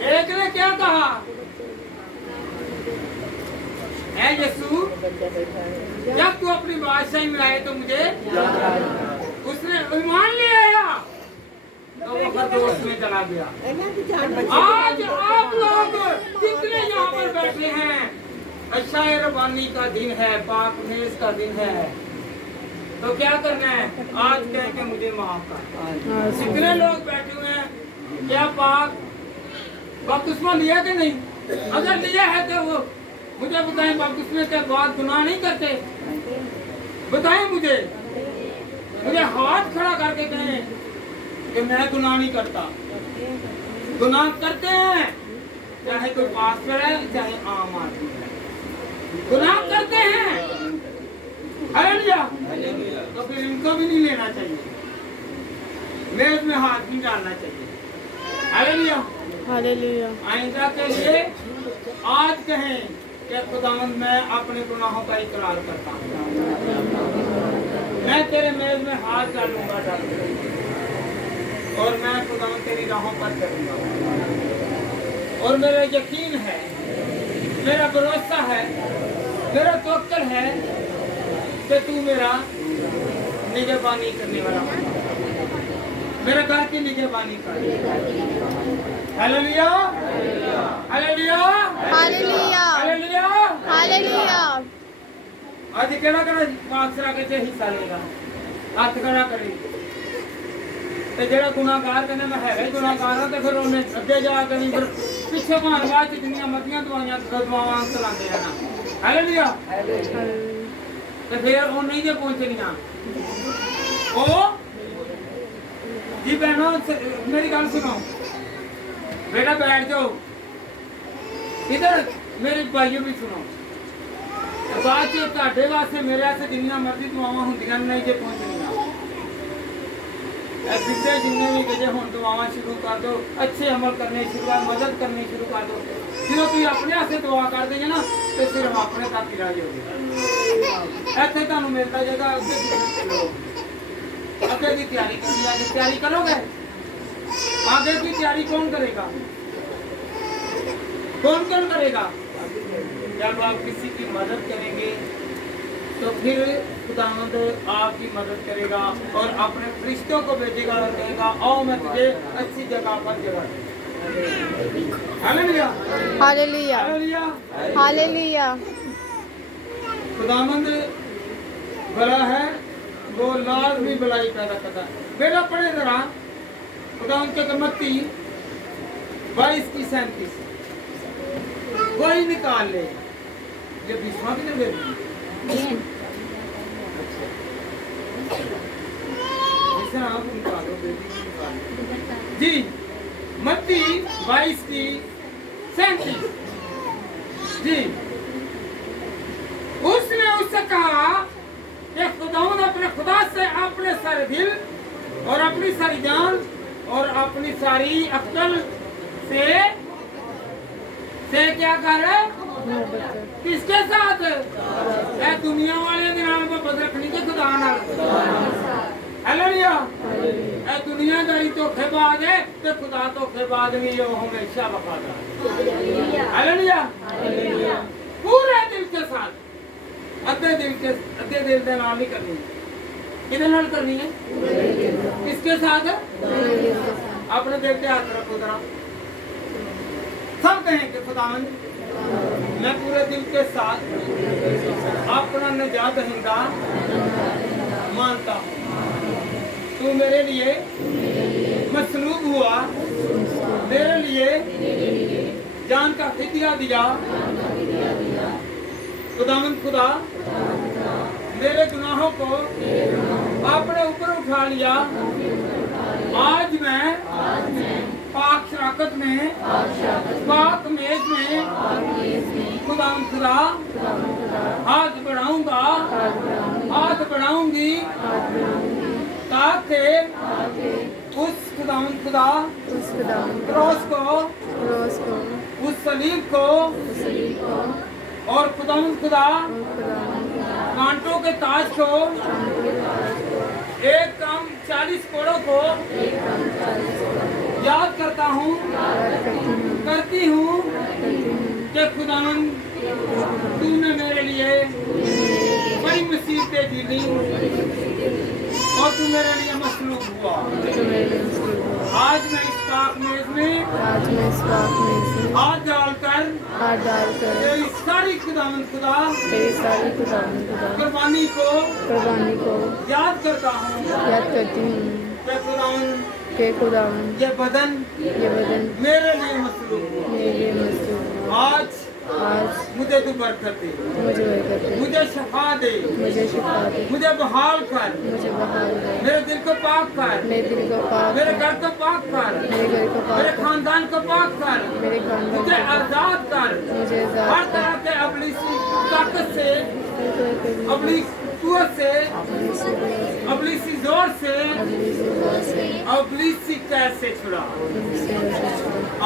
एक ने क्या कहा है यीशु जब तू अपनी बादशाही में आए तो मुझे उसने ईमान ले आया तो वो खरगोश में चला गया। आज आप लोग कितने यहाँ पर बैठे हैं, शायर रबानी का दिन है, पाक नेज का दिन है, तो क्या करना है, आज कह के मुझे माफ कर। कितने लोग बैठे हुए हैं, क्या पाक बपतिस्मा लिया कि नहीं? अगर लिया है तो वो मुझे बताएं, बपतिस्मे के बाद गुनाह नहीं करते? बताएं मुझे हाथ खड़ा करके कहें कि मैं गुनाह नहीं करता। गुनाह करते हैं, चाहे कोई पास्टर है चाहे आम आदमी है, गुनाह करते हैं। हालेलुया। तो फिर इनको भी नहीं लेना चाहिए, मेज में हाथ नहीं डालना चाहिए। हालेलुया। हालेलुया। आइंदा के लिए आज कहें कि खुदावंद मैं अपने गुनाहों का इकरार करता हूँ, मैं तेरे मेज में हाथ डालूंगा और मैं खुदावंद तेरी राहों पर चलूंगा, और मेरा यकीन है, मेरा भरोसा है, मेरा तवक्कुल है कि तू मेरा निगहबानी करने वाला है, मेरे घर की निगहबानी कर। Hallelujah, hallelujah, hallelujah. Hallelujah, hallelujah. आज केड़ा केड़ा पाकसरा के हिस्सा लेगा, हाथ खड़ा करे। ते जेड़ा गुनाहगार कहने मैं है गुनाहगार हां, ते फिर उन्हें अगे जा के नहीं, फिर पीछे भाण बाद जितनियां मतियां दुआवां चलांदे रहना। हालेलुया। ते फिर वो नहीं जे पहुंचनियां। ओ जी बहनों मेरी गल सुनो, बेटा बैठ जाओ, इधर मेरे भाइयों भी सुनो। बाद च वास्ते मेरे वास्ते जिन्नियां मर्जी दुआवां हुंदियां नहीं जे पहुंचनियां, जितने जिन्ने भी गजे हुण दुआवां शुरू कर दो, अच्छे अमल करने शुरू कर, मदद करनी शुरू कर दो। जो तुम अपने वास्ते दुआ कर देंगे ना तो सिर्फ अपने तक ही रह जाओगे। इत्थे तुहानूं मिलता जाएगा, आगे की तैयारी करनी है, तैयारी करोगे? आगे की तैयारी कौन करेगा? कौन कौन करेगा? जब आप किसी की मदद करेंगे तो फिर खुदावंद आपकी मदद करेगा और अपने फरिश्तों को भेजेगा और कहेगा आओ मैं तुझे अच्छी जगह पर जगह दूंगा। Hallelujah, hallelujah. Hallelujah, hallelujah. खुदावंद भला है, वो लाजमी भलाई पैदा करता है। बेटा पढ़े जरा खुदावंद के मत्ती 22:37 कोई निकाल ले, ये 20वां किधर गया? जी मत्ती 22:37 जी। उसने उससे कहा कि खुदावंद अपने खुदा से अपने सारे दिल और अपनी सारी जान और अपनी सारी अक्ल से क्या कर रहे? किसके साथ? ए दुनिया वाले के नाम पर बद रखनी के खुदा नाल। हालेलुया। ए दुनियादारी धोखेबाज है ते खुदा धोखेबाज नहीं है, वो हमेशा वफादार। हालेलुया। पूरे दिल के साथ, अद्धे दिल के नाल नहीं करनी। किहदे नाल करनी है? किसके साथ? अपने दिल के हाथ रखो जरा, सब कहें कि खुदावंद मैं पूरे दिल के साथ अपना निजात दहिंदा मानता हूँ। तू मेरे लिए मसलूब हुआ, मेरे लिए जान का फिदिया दिया। खुदावंद खुदा मेरे गुनाहों को अपने ऊपर उठा लिया। आज मैं पाक शराकत में, पाक मेज में खुदा हाथ बढ़ाऊंगा, हाथ बढ़ाऊंगी ताकि उस खुदा क्रॉस को, उस सलीब को और खुदा कांटों के ताज को, एक काम 40 कोड़ों को याद करता हूँ, करती हूँ कि खुदावंद तूने मेरे लिए बड़ी मुसीबतें झेली, और तू मेरे लिए मसलूब हुआ। तो मेरे लिए मुश्किल हुआ। आज मैं इस पाक मेज में आज मैं इस पाक में से हाथ डालकर हाथ डालकर तेरी सारी खुदावंद खुदा तेरी सारी खुदा कुर्बानी को कुर्बानी को याद करता हूँ याद करती हूँ कि खुदावंद कि खुदावंद ये बदन ये बदन मेरे लिए मसलूब हुआ। मेरे लिए मसलूब हुआ। आज आज मुझे तू बरकत दे, मुझे बरकत दे, मुझे शफा दे, मुझे शिफा दे, मुझे बहाल कर, मुझे बहाल कर, मेरे दिल को पाक कर, मेरे दिल को पाक मेरे कर, घर को पाक कर, मेरे घर को मेरे पाक कर, खानदान को पाक कर, मेरे खानदान मुझे को आजाद कर, मुझे हर आजाद तरह के अबलीसी ताकत से, कर, अबलीसी कुव्वत से, अबलीसी जोर से, अबलीसी कैद से छुड़ा।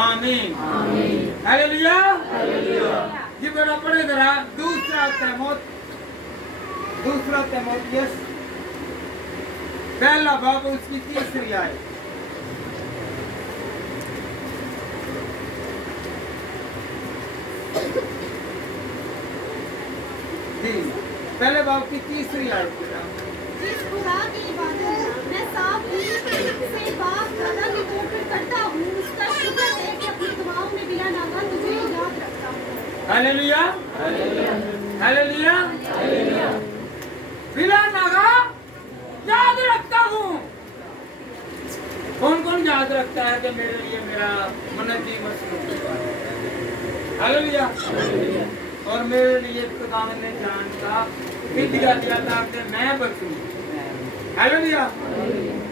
आमीन। हालेलुया। ये बड़ा पढ़े जरा दूसरा तीमुथियुस पहला बाब उसकी तीसरी आयत। जी पहले बाब की तीसरी आयत। जिस खुदा की इबादत मैं साफ दिल से बाप दादा के तौर पर करता हूँ, उसका शुक्र है कि अपनी दुआओं में बिला नागा तुझे याद रखता हूँ। हालेलुया। हालेलुया। बिला नागा याद रखता हूँ। कौन कौन याद रखता है कि मेरे लिए मेरा मनजी मसलूब हुआ है? हालेलुया। और मेरे लिए खुदा ने जान का फिदिया दिया ताकि मैं बचूं। हालेलुया।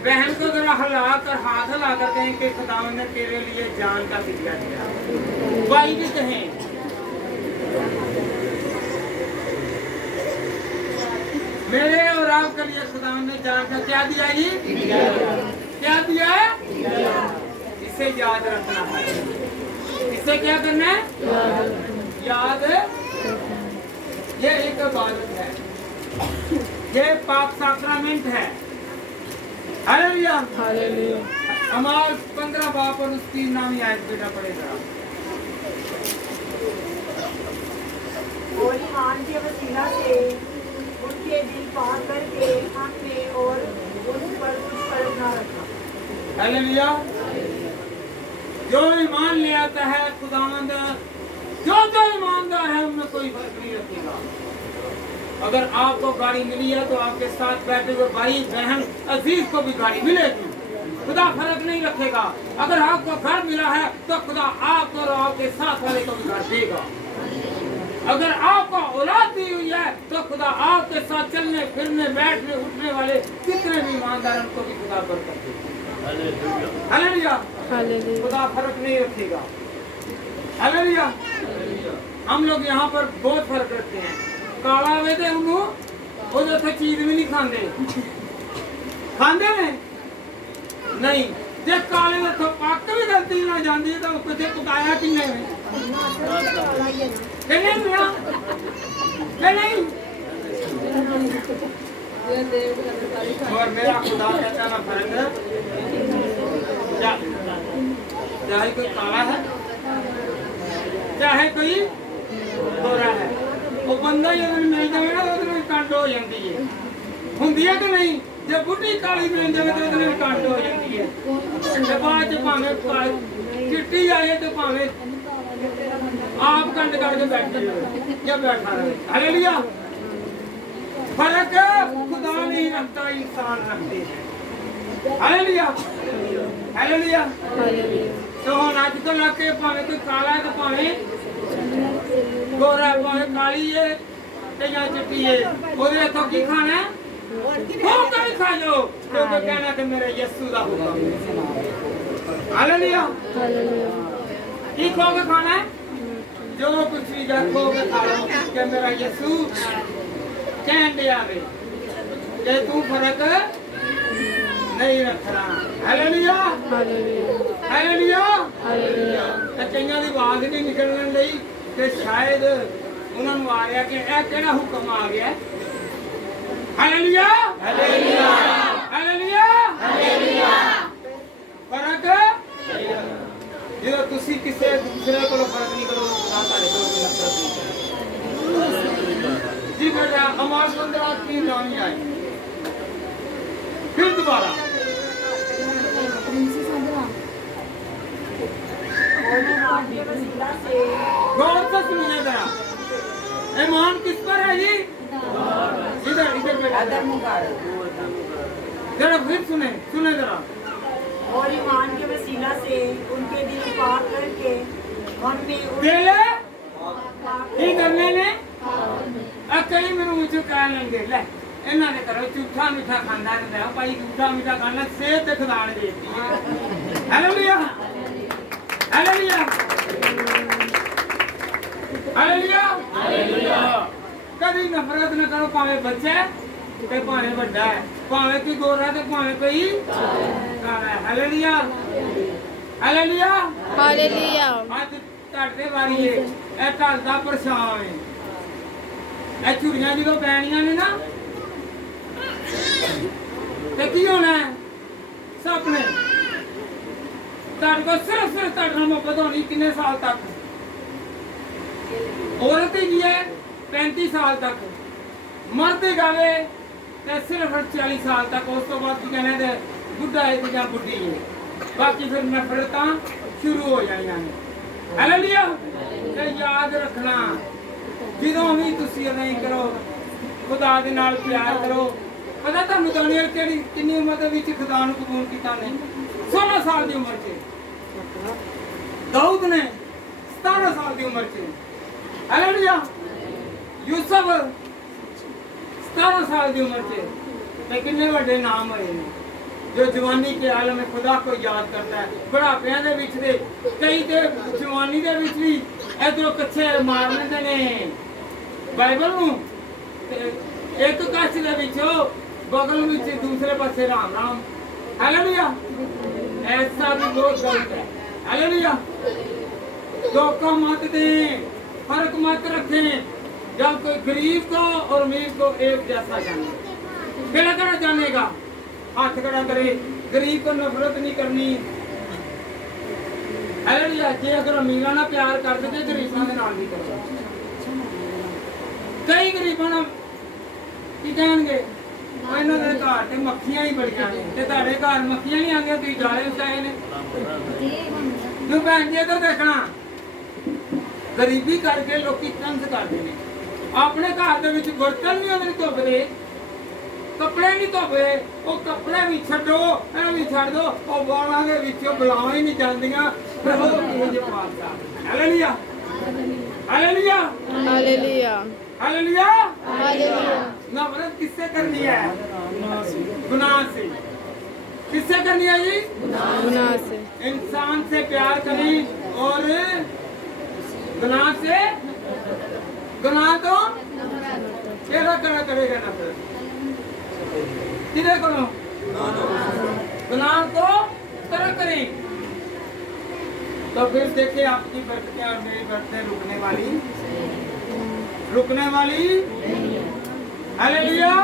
बहन को जरा हिला कर हाथ हिला कर कहें कि खुदा ने तेरे लिए जान का फिदिया दिया। भाई भी कहें मेरे और आपके लिए खुदा ने जान का क्या दिया? ये क्या दिया है? इसे याद रखना है। इसे क्या करना है? याद। ये एक इबादत है, ये पाक साक्रामेंट है। हालेलुया। हालेलुया। हमारे 15 बाप और उसकी नामी आयत बेटा पड़ेगा। और ईमान के वसीला से उनके दिल पाक करके अपने और उन पर कुछ फर्क ना रखा। हालेलुया। जो ईमान ले आता है खुदावंद, जो ईमानदार है उनमें कोई फर्क नहीं रखेगा। अगर आपको गाड़ी मिली है तो आपके साथ बैठे हुए भाई बहन अजीज को भी गाड़ी मिलेगी। खुदा फर्क नहीं रखेगा। अगर आपको घर मिला है तो खुदा आपको और आपके साथ वाले को भी घर देगा। अगर आपको औलाद दी हुई है तो खुदा आपके साथ चलने फिरने बैठने उठने वाले कितने भी ईमानदार उनको भी खुदा बरकत देगा। हालेलुया। हालेलुया। खुदा फर्क नहीं रखेगा। हालेलुया। हम लोग यहाँ पर बहुत फर्क रखते हैं। काला वे ते उन्होंने तो चीज भी नहीं खाते ने नहीं। जे काले ने तो पक भी गलती ना जाती है तो कुछ पकाया कि नहीं नहीं। और मेरा खुदा कहता ना फर्क है चाहे कोई काला है चाहे कोई गोरा है। वो बंदा ही अगर मिल जाए ना तो कंट हो जाती है। होंगी है कि नहीं? जब बुढ़ी काली मिल जाए तो कंट हो जाती है। बाद भावे चिट्टी आए तो भावे आप कंट करके बैठे या बैठा रहे। हालेलुया। फर्क खुदा नहीं रखता, इंसान रखते हैं। हालेलुया। हालेलुया। तो हम आजकल आके भावे कोई काला है तो भावे गोरा भावे काली है या चिट्टी है, ਉਹਦੇ ਹੱਥੋਂ ਕੀ ਖਾਣਾ ਹੈ? ਉਹ ਕहीं खा लो क्योंकि कहना कि मेरे यीशु का हुक्म है। हालेलुया। की खो के खाना है? जो कुछ भी खो के खा लो कि मेरा यीशु कहन दिया वे कि तू फर्क नहीं रखना। हालेलुया। हालेलुया। हालेलुया। कईयां दी आवाज नहीं निकलने लई कि शायद उन्होंने आ गया कि यह केड़ा हुक्म आ गया। हालेलुया। हालेलुया। हालेलुया। हालेलुया। फर्क जो तुसी किसी दूसरे को फर्क नहीं करो जी बेटा हमारे 15 की नामी आई दोबारा और ईमान के वसीला से गौर से सुनिए जरा। ईमान किस पर है जी? इधर इधर बैठा जरा फिर सुने जरा। और ईमान के वसीला से उनके दिल पाक करके हमने दिल की करने ने कई मेनू मुझे कह लेंगे ले इन्हों ने करो झूठा मीठा खाना है भाई झूठा मीठा खाना सेहत ते खदान देती है। Hallelujah hallelujah hallelujah hallelujah. कभी नफरत न करो भावे बच्चा ते भावे बड़ा है भावे कोई गोरा ते भावे कोई काला है। Hallelujah hallelujah hallelujah. ਅੱਜ ਤੁਹਾਡੇ ਵਾਰੀ ਏ ਇਹ ਢਲਦਾ ਪਰਛਾਵਾਂ ਏ ਇਹ ਝੁਰੀਆਂ ਜਦੋਂ ਪੈਣੀਆਂ ਨੇ ਨਾ ਤੇ ਕੀ ਹੋਣਾ ਹੈ ਸੁਪਨੇ ਤੁਹਾਡੇ ਕੋਲ ਸਿਰਫ ਤੁਹਾਡੇ ਨਾਲ ਮੁਹੱਬਤ ਹੋਣੀ ਕਿੰਨੇ ਸਾਲ ਤੱਕ औरत ही है 35 साल तक मर्द गावे ते सिर्फ 40 साल तक उस तो बाद कहने दे बुढ़ा है या बुढ़ी है बाकी फिर नफरतां शुरू हो जानियां ने। हालेलुया ते याद रखना ਜਦੋਂ ਵੀ ਤੁਸੀਂ ਨਹੀਂ ਕਰੋ ਖੁਦਾ ਦੇ ਨਾਲ ਪਿਆਰ ਕਰੋ। ਪਤਾ ਤੁਹਾਨੂੰ ਦਾਨੀਏਲ ਕਿੰਨੀ ਉਮਰ ਦੇ ਵਿੱਚ ਖੁਦਾ ਨੂੰ ਕਬੂਲ ਕੀਤਾ ਨੇ? 16 ਸਾਲ ਦੀ ਉਮਰ 'ਚ। ਦਾਊਦ ਨੇ 17 ਸਾਲ ਦੀ ਉਮਰ 'ਚ। हालेलुया यूसुफ 17 साल की उम्र से ते कितने बड़े नाम होए जो जवानी के आलम में खुदा को याद करता है। बुढ़ापिया दे विच दे कई ते जवानी दे विच भी इधरों कच्चे मार लेंदे ने बाइबल नूं एक कच्छ दे विचों बगल विच दूसरे पासे राम राम। हालेलुया ऐसा भी बहुत गलत है। हालेलुया धोखा मत दें फर्क मत रखें जब कोई गरीब को और अमीर को एक जैसा जाने केड़ा करा जानेगा हाथ खड़ा करे गरीब को नफरत नहीं करनी। हालेलुया जे अगर अमीरां नाल प्यार कर दे गरीबां दे नाल भी करो। कई गरीबां नाल की कहणगे इन्हां दे घर ते मक्खियां ही बड़ियां ने ते तुहाडे घर मक्खियां नहीं आंदियां तुसीं जाले उसाए ने तू भैन जी इधर देखना गरीबी करके लोग तंज करते हैं अपने घर के विच बर्तन नहीं उन्हें धोबदे कपड़े नहीं धोबे वो कपड़े भी छड्डो इन्हें भी छड्ड दो वो वालों के विचों बलावां ही नहीं जांदियां फिर वो किहे पासा। Hallelujah hallelujah hallelujah hallelujah hallelujah. नफरत किससे करनी है? गुनाह से। किससे करनी है जी? गुनाह से। इंसान से प्यार करें और गुनाह से गुनाह तो केड़ा करा करेगा नफरत किधर करो गुनाह को करा करें तो फिर देखिए आपकी बरकतें और मेरी बरकतें रुकने वाली हालेलुया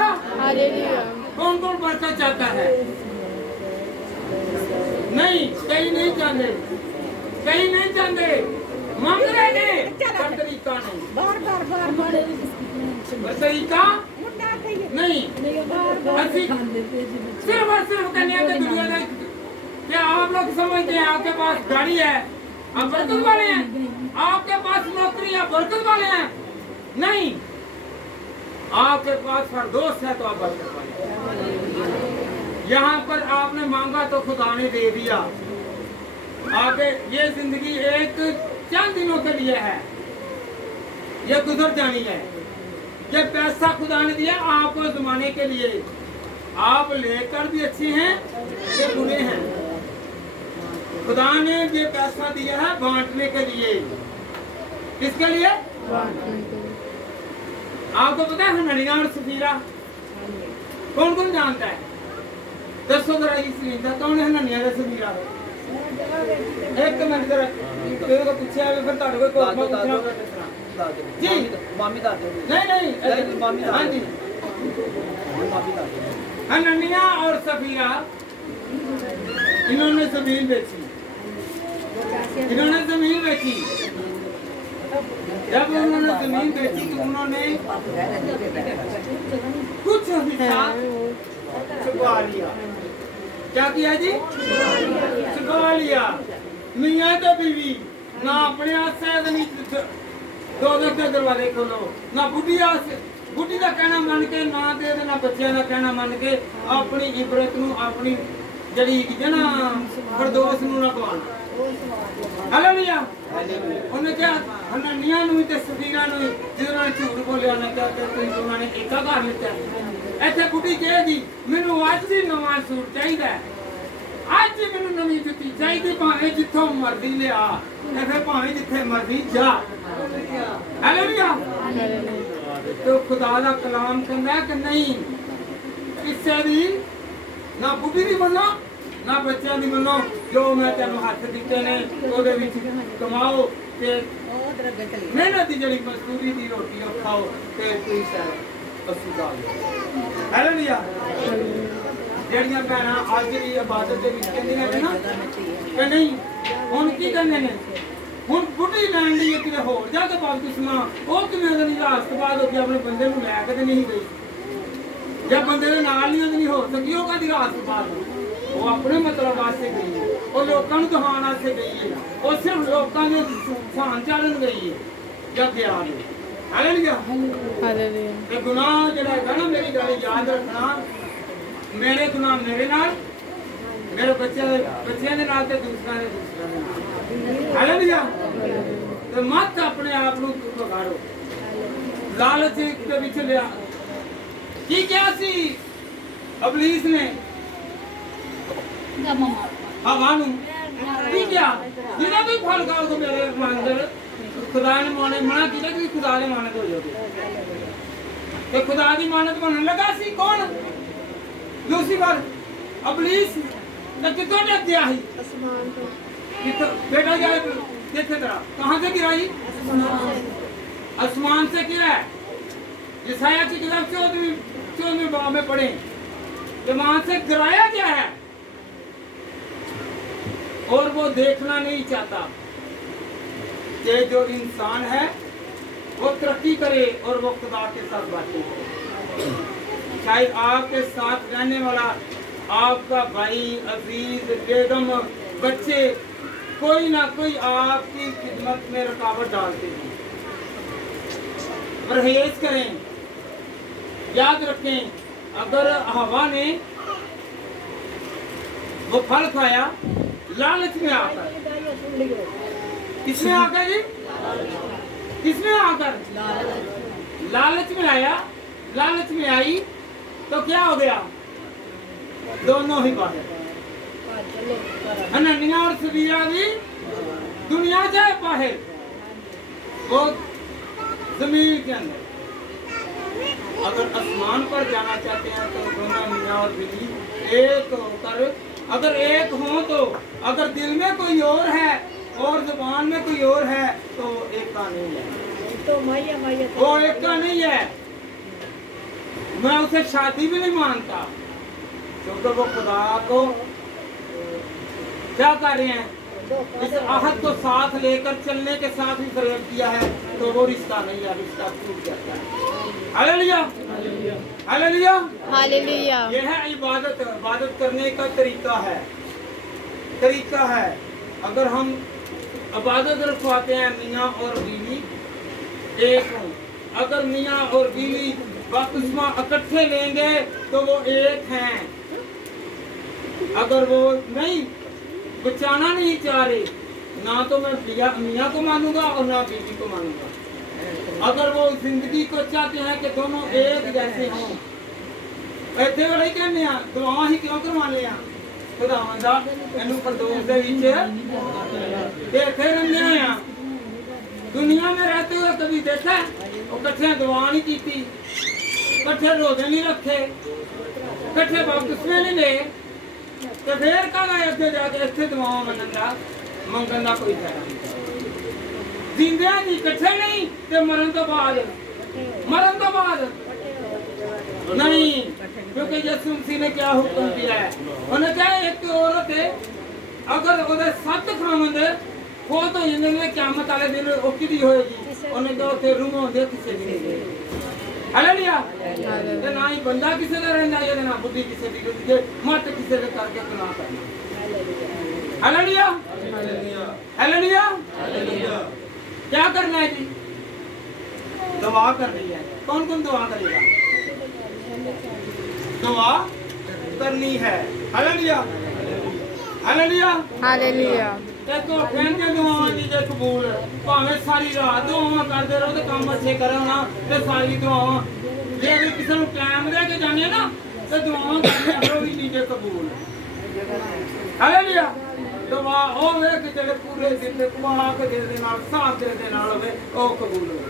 हालेलुया। कौन कौन बरकत चाहता है? नहीं कई नहीं चाहते कई नहीं चाहते मांग रहे ने पर तरीका नहीं तरीका नहीं सिर्फ और सिर्फ कन्या के दुनिया में क्या आप लोग समझते हैं आपके पास गाड़ी है आप बरकत वाले हैं? आपके पास नौकरी है बरकत वाले हैं? नहीं आपके पास फरदौस है तो आप बरकत वाले हैं। यहाँ पर आपने मांगा तो खुदा ने दे दिया। आगे ये जिंदगी एक चंद दिनों के लिए है ये गुजर जानी है। ये पैसा खुदा ने दिया आपको जमाने के लिए आप लेकर भी अच्छे हैं ये बुरे हैं। खुदा ने ये पैसा दिया है बांटने के लिए। किसके लिए? आपको पता है हननिया और सफीरा कौन कौन जानता है? दसो जरा इस कौन है हननिया और सफीरा? एक मिनट जरा तेरे को पूछे आवे फिर तारे को पूछना जी मामी दादी नहीं मामी हां जी हननिया और सफीरा इन्होंने जमीन बेची जब उन्होंने जमीन बेची तो उन्होंने कुछ हिस्सा छुपा लिया क्या किया जी? छुपा लिया। मियाँ तो बीवी ना अपने हाथ से दो दरवाजे खोलो, ना बुढ़ी बुढ़ी का कहना मन के ना दे ना बच्चों का कहना मन के अपनी इबरत नूं अपनी जड़ी ना फरदोस नूं ना गवाना। हालेलुया। उन्हें क्या हननिया नूं ते सफीरा नूं जिन्हों ने झूठ बोलिया ना क्या तुसीं दोनां ने एका घर लिता। इत्थे बुढ़ी कहेगी मैनूं अज भी नवां सूट चाहिदा, अज भी मैनूं नवीं जुत्ती चाहिदी, भावें जिथों मर्जी लिया ते फिर भावें जिथे मर्जी जा। हालेलुया। तो खुदा दा कलाम कहंदा है कि नहीं किसे दी ना बुढ़ी दी मनो ना बच्चों दी मनो, जो मैं तेनों हाथ दिते ने ओदे विच कमाओ ते मेहनत दी जड़ी मजदूरी दी रोटी खाओ ते कोई शायद असुदा। हालेलुया। ਜਿਹੜੀਆਂ ਭੈਣਾਂ ਅੱਜ ਦੀ ਇਬਾਦਤ ਦੇ ਵਿੱਚ ਕਹਿੰਦੀਆਂ ਨੇ ਨਾ ਕਿ ਨਹੀਂ ਹੁਣ ਕੀ ਕਹਿੰਦੇ ਨੇ, ਹੁਣ ਬੁੱਢੀ ਲੈਣ ਲਈ ਕਿਤੇ ਹੋਰ ਜਾ ਕੇ ਬਪਤਿਸਮਾ ਉਹ ਕਿਵੇਂ ਉਹਦੇ ਨਿਰਾਸ਼ ਤੋਂ ਬਾਅਦ ਉਹ ਆਪਣੇ ਬੰਦੇ ਨੂੰ ਲੈ ਕੇ ਤੇ ਨਹੀਂ ਗਈ, ਜਾਂ ਬੰਦੇ ਦੇ ਨਾਲ ਨਹੀਂ ਹੋ ਸਕੀ, ਉਹ ਕਦੀ ਰਾਤ ਤੋਂ ਬਾਅਦ ਉਹ ਆਪਣੇ ਮਤਲਬ ਵਾਸਤੇ ਗਈ ਹੈ, ਉਹ ਲੋਕਾਂ ਨੂੰ ਦਿਖਾਉਣ ਵਾਸਤੇ ਗਈ ਹੈ, ਉਹ ਸਿਰਫ ਲੋਕਾਂ ਦੇ ਸਾਨ ਚਾੜਨ ਗਈ ਹੈ ਜਾਂ ਗਿਆ ਨਹੀਂ। ਹਾਲੇਲੂਇਆ। ਹਾਲੇਲੂਇਆ। ਤੇ ਗੁਨਾਹ ਜਿਹੜਾ ਹੈਗਾ ਨਾ ਮੇਰੀ ਗੱਲ ਯਾਦ ਰੱਖਣਾ, ਮੇਰੇ ਗੁਨਾਹ ਮੇਰੇ ਨਾਲ, ਮੇਰੇ ਬੱਚਿਆਂ ਦੇ ਨਾਲ ਤੇ ਦੂਸਰਿਆਂ ਦੇ ਨਾਲ। ਹਾਲੇਲੂਇਆ। ਤੇ ਮਤ ਆਪਣੇ ਆਪ ਨੂੰ ਵਿਗਾੜੋ ਲਾਲਚ ਦੇ ਵਿੱਚ ਲਿਆ। ਕੀ ਕਿਹਾ ਸੀ ਅਬਲੀਸ ਨੇ ਹਵਾ ਨੂੰ? ਕੀ ਕਿਹਾ ਜਿਹਦਾ ਕੋਈ ਫਲ ਖਾਓ ਤਾਂ ਮੇਰੇ ਮੰਦਰ ਖੁਦਾ ਨੇ ਮਨਾ ਕੀਤਾ ਕਿ ਖੁਦਾ ਨੇ ਮਾਨਤ ਹੋ ਜਾਓਗੇ। ਤੇ ਖੁਦਾ ਦੀ ਮਾਨਤ ਬਣਨ ਲੱਗਾ ਸੀ ਕੌਣ? लूसीफर। अबलीस तो कितों ने दिया ही? आसमान से। कितो बेटा जाए देखे तरह कहाँ से गिरा ही? आसमान से गिरा है। यशायाह की किताब 14वें बाब में पढ़े कि वहां से गिराया गया है और वो देखना नहीं चाहता कि जो इंसान है वो तरक्की करे और वो खुदा के साथ बातें करे। शायद आपके साथ रहने वाला आपका भाई, अजीज, बेगम, बच्चे कोई ना कोई आपकी खिदमत में रुकावट डालते हैं। परहेज करें, याद रखें अगर हवा ने वो फल खाया लालच में आकर, किसमें आकर जी? किसमें आकर? लालच में आया, लालच में आई तो क्या हो गया? दोनों ही बाहर। हननिया और सफीरा भी दुनिया जाए बाहर, वो जमीन के अंदर। अगर आसमान पर जाना चाहते हैं तो दोनों मियाँ और बीवी एक होकर, अगर एक हो तो अगर दिल में कोई और है और जुबान में कोई और है तो एक का नहीं है, तो वो एक का नहीं है। मैं उसे शादी भी नहीं मानता क्योंकि वो खुदा को क्या कर रहे हैं, इस आहद को साथ लेकर चलने के साथ ही फरेब किया है, तो वो रिश्ता नहीं है, रिश्ता टूट जाता है। हालेलुया। हालेलुया। हालेलुया। ये है इबादत। इबादत करने का तरीका है, तरीका है। अगर हम इबादत रखवाते हैं मियाँ और बीवी एक हों, अगर मियाँ और बीवी बपतिस्मा इकट्ठे लेंगे तो वो एक हैं। अगर वो नहीं बचाना नहीं चाह रहे, ना तो मैं मियाँ को मानूंगा और ना बीवी को मानूंगा। अगर वो जिंदगी को चाहते हैं कि दोनों एक जैसे हों, ऐसे वाले कहने हैं दुआ ही क्यों करवाने हैं? खुदावंद दा इन्हू फरदौस दे विच देखे रहंदे हैं। दुनिया में रहते हुए कभी देखा वो कट्ठे दुआ नहीं की, कट्ठे रोजे नहीं रखे, कट्ठे बपतिस्मे नहीं ले, तो फिर कहना इतने जाके इतने दुआ मंगन का कोई फायदा नहीं। जिंदे नहीं कट्ठे नहीं ते मरण तो बाद नहीं, क्योंकि यीशु मसीह ने क्या हुक्म दिया है? उन्हें क्या एक औरत है अगर उधर 7 खामंद हो तो इन्होंने क़यामत वाले दिन ओकी दी होएगी, उन्हें तो उसे रूह होंदे किसी भी नहीं। ਹਾਲੇਲੂਇਆ ਤੇ ਨਾ ਹੀ ਬੰਦਾ ਕਿਸੇ ਦਾ ਰਹਿੰਦਾ ਇਹਦੇ ਨਾਲ ਬੁੱਧੀ ਕਿਸੇ ਦੀ ਜੇ ਮਤ ਕਿਸੇ ਦੇ ਕਰਕੇ ਗੁਨਾਹ ਕਰਨਾ ਹਾਲੇਲੂਇਆ ਹਾਲੇਲੂਇਆ क्या करना है जी दुआ करनी है कौन कौन दुआ करेगा दुआ करनी है हालेलुया हालेलुया हालेलुया ਤੇ ਤੋ ਕਹਿੰਦੇ ਦੁਆਵਾਂ ਦੀ ਜੇ ਕਬੂਲ ਭਾਵੇਂ ਸਾਰੀ ਰਾਤ ਦੁਆਵਾਂ ਕਰਦੇ ਰਹੋ ਤੇ ਕੰਮ ਅੱਛੇ ਕਰੋ ਨਾ ਤੇ ਸਾਰੀ ਦੁਆਵਾਂ ਜੇ ਵੀ ਕਿਸੇ ਨੂੰ ਟਾਈਮ ਦੇ ਕੇ ਜਾਣੇ ਨਾ ਤੇ ਦੁਆਵਾਂ ਕਰਦੇ ਰਹੋ ਵੀ ਨਹੀਂ ਜੇ ਕਬੂਲ ਹਾਲੇਲੁਇਆ ਦੁਆ ਹੋਵੇ ਕਿ ਜਿਹੜੇ ਪੂਰੇ ਦਿਲ ਤੇ ਕੁਮਾਕ ਦਿਲ ਦੇ ਨਾਲ ਸਾਥ ਦਿਲ ਦੇ ਨਾਲ ਹੋਵੇ ਉਹ ਕਬੂਲ ਹੋਵੇ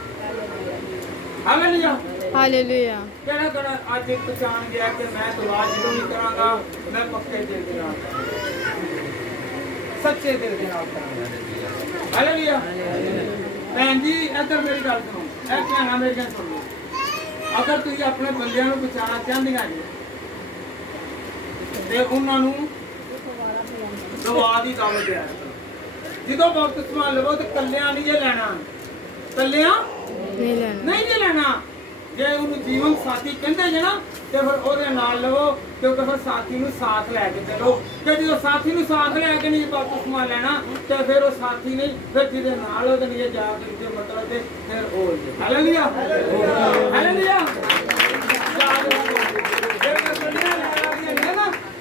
ਹਾਲੇਲੁਇਆ हालेलुया ਕਿਹੜਾ ਕਿਹੜਾ ਅੱਜ ਇੱਕ ਪਛਾਣ ਗਿਆ ਕਿ ਮੈਂ ਦੁਆ ਜਦੋਂ ਵੀ ਕਰਾਂਗਾ ਮੈਂ ਪੱਕੇ ਦਿਲ ਦੇ ਨਾਲ ਕਰਾਂਗਾ ਸੱਚੇ ਦਿਲ ਦੇ ਨਾਲ ਕਰਾਂਗਾ ਹਾਲੇਲੁਇਆ ਭੈਣ ਜੀ ਇੱਧਰ ਮੇਰੀ ਗੱਲ ਸੁਣੋ ਇਹ ਭੈਣਾਂ ਮੇਰੀ ਗੱਲ ਸੁਣੋ ਅਗਰ ਤੁਸੀਂ ਆਪਣੇ ਬੰਦਿਆਂ ਨੂੰ ਬਚਾਉਣਾ ਚਾਹੁੰਦੀਆਂ ਜੀ ਤੇ ਉਹਨਾਂ ਨੂੰ ਦੁਆ ਦੀ ਦਾਵਤ ਦਿਆ ਜਦੋਂ ਬਪਤਿਸਮਾ ਲਵੋ ਤੇ ਕੱਲਿਆਂ ਨਹੀਂ ਇਹ ਲੈਣਾ ਕੱਲਿਆਂ नहीं लेना ਨਹੀਂ ਜੇ ਲੈਣਾ ਜੇ ਉਹਨੂੰ ਜੀਵਨ ਸਾਥੀ ਕਹਿੰਦੇ ਜੇ ਨਾ ਤੇ ਫਿਰ ਉਹਦੇ ਨਾਲ ਲਵੋ ਕਿਉਂਕਿ ਫਿਰ ਸਾਥੀ ਨੂੰ ਸਾਥ ਲੈ ਕੇ ਚੱਲੋ ਤੇ ਜਦੋਂ ਸਾਥੀ ਨੂੰ ਸਾਥ ਲੈ ਕੇ ਨਹੀਂ ਬਪਤਿਸਮਾ ਲੈਣਾ ਤੇ ਫਿਰ ਉਹ ਸਾਥੀ ਨਹੀਂ ਫਿਰ ਜਿਹਦੇ ਨਾਲ ਉਹਦੇ ਨਹੀਂ ਜਾ ਕੇ ਜੇ ਮਤਲਬ ਤੇ ਫਿਰ ਉਹ ਹਾਲੇਲੂਇਆ ਹਾਲੇਲੂਇਆ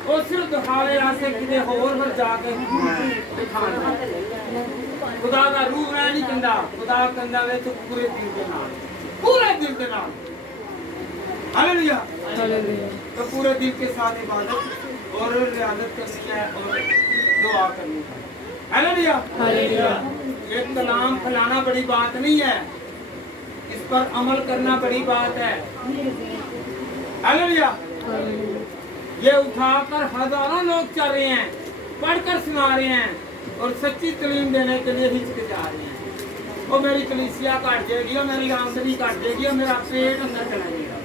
ਉਹ ਸਿਰਫ ਦਿਖਾਵੇ ਆਸੇ ਕਿਤੇ ਹੋਰ ਫਿਰ ਜਾ ਕੇ ਦਿਖਾਣਾ ਖੁਦਾ ਦਾ ਰੂਹ ਰਹਿ ਨਹੀਂ ਕਹਿੰਦਾ ਖੁਦਾ ਕਹਿੰਦਾ ਵੇ ਤੂੰ ਪੂਰੇ ਦਿਲ ਦੇ ਨਾਲ हालेलुया हालेलुया तो पूरे दिल के साथ इबादत और रियादत करनी है और दुआ करनी है हालेलुया हालेलुया ये कलाम फैलाना बड़ी बात नहीं है इस पर अमल करना बड़ी बात है हालेलुया ये उठाकर हजारों लोग चल रहे हैं पढ़कर सुना रहे हैं और सच्ची तालीम देने के लिए हिचकिचा रहे हैं वो मेरी कलीसिया कट जाएगी और मेरी आमदनी कट जाएगी और मेरा पेट अंदर चला जाएगा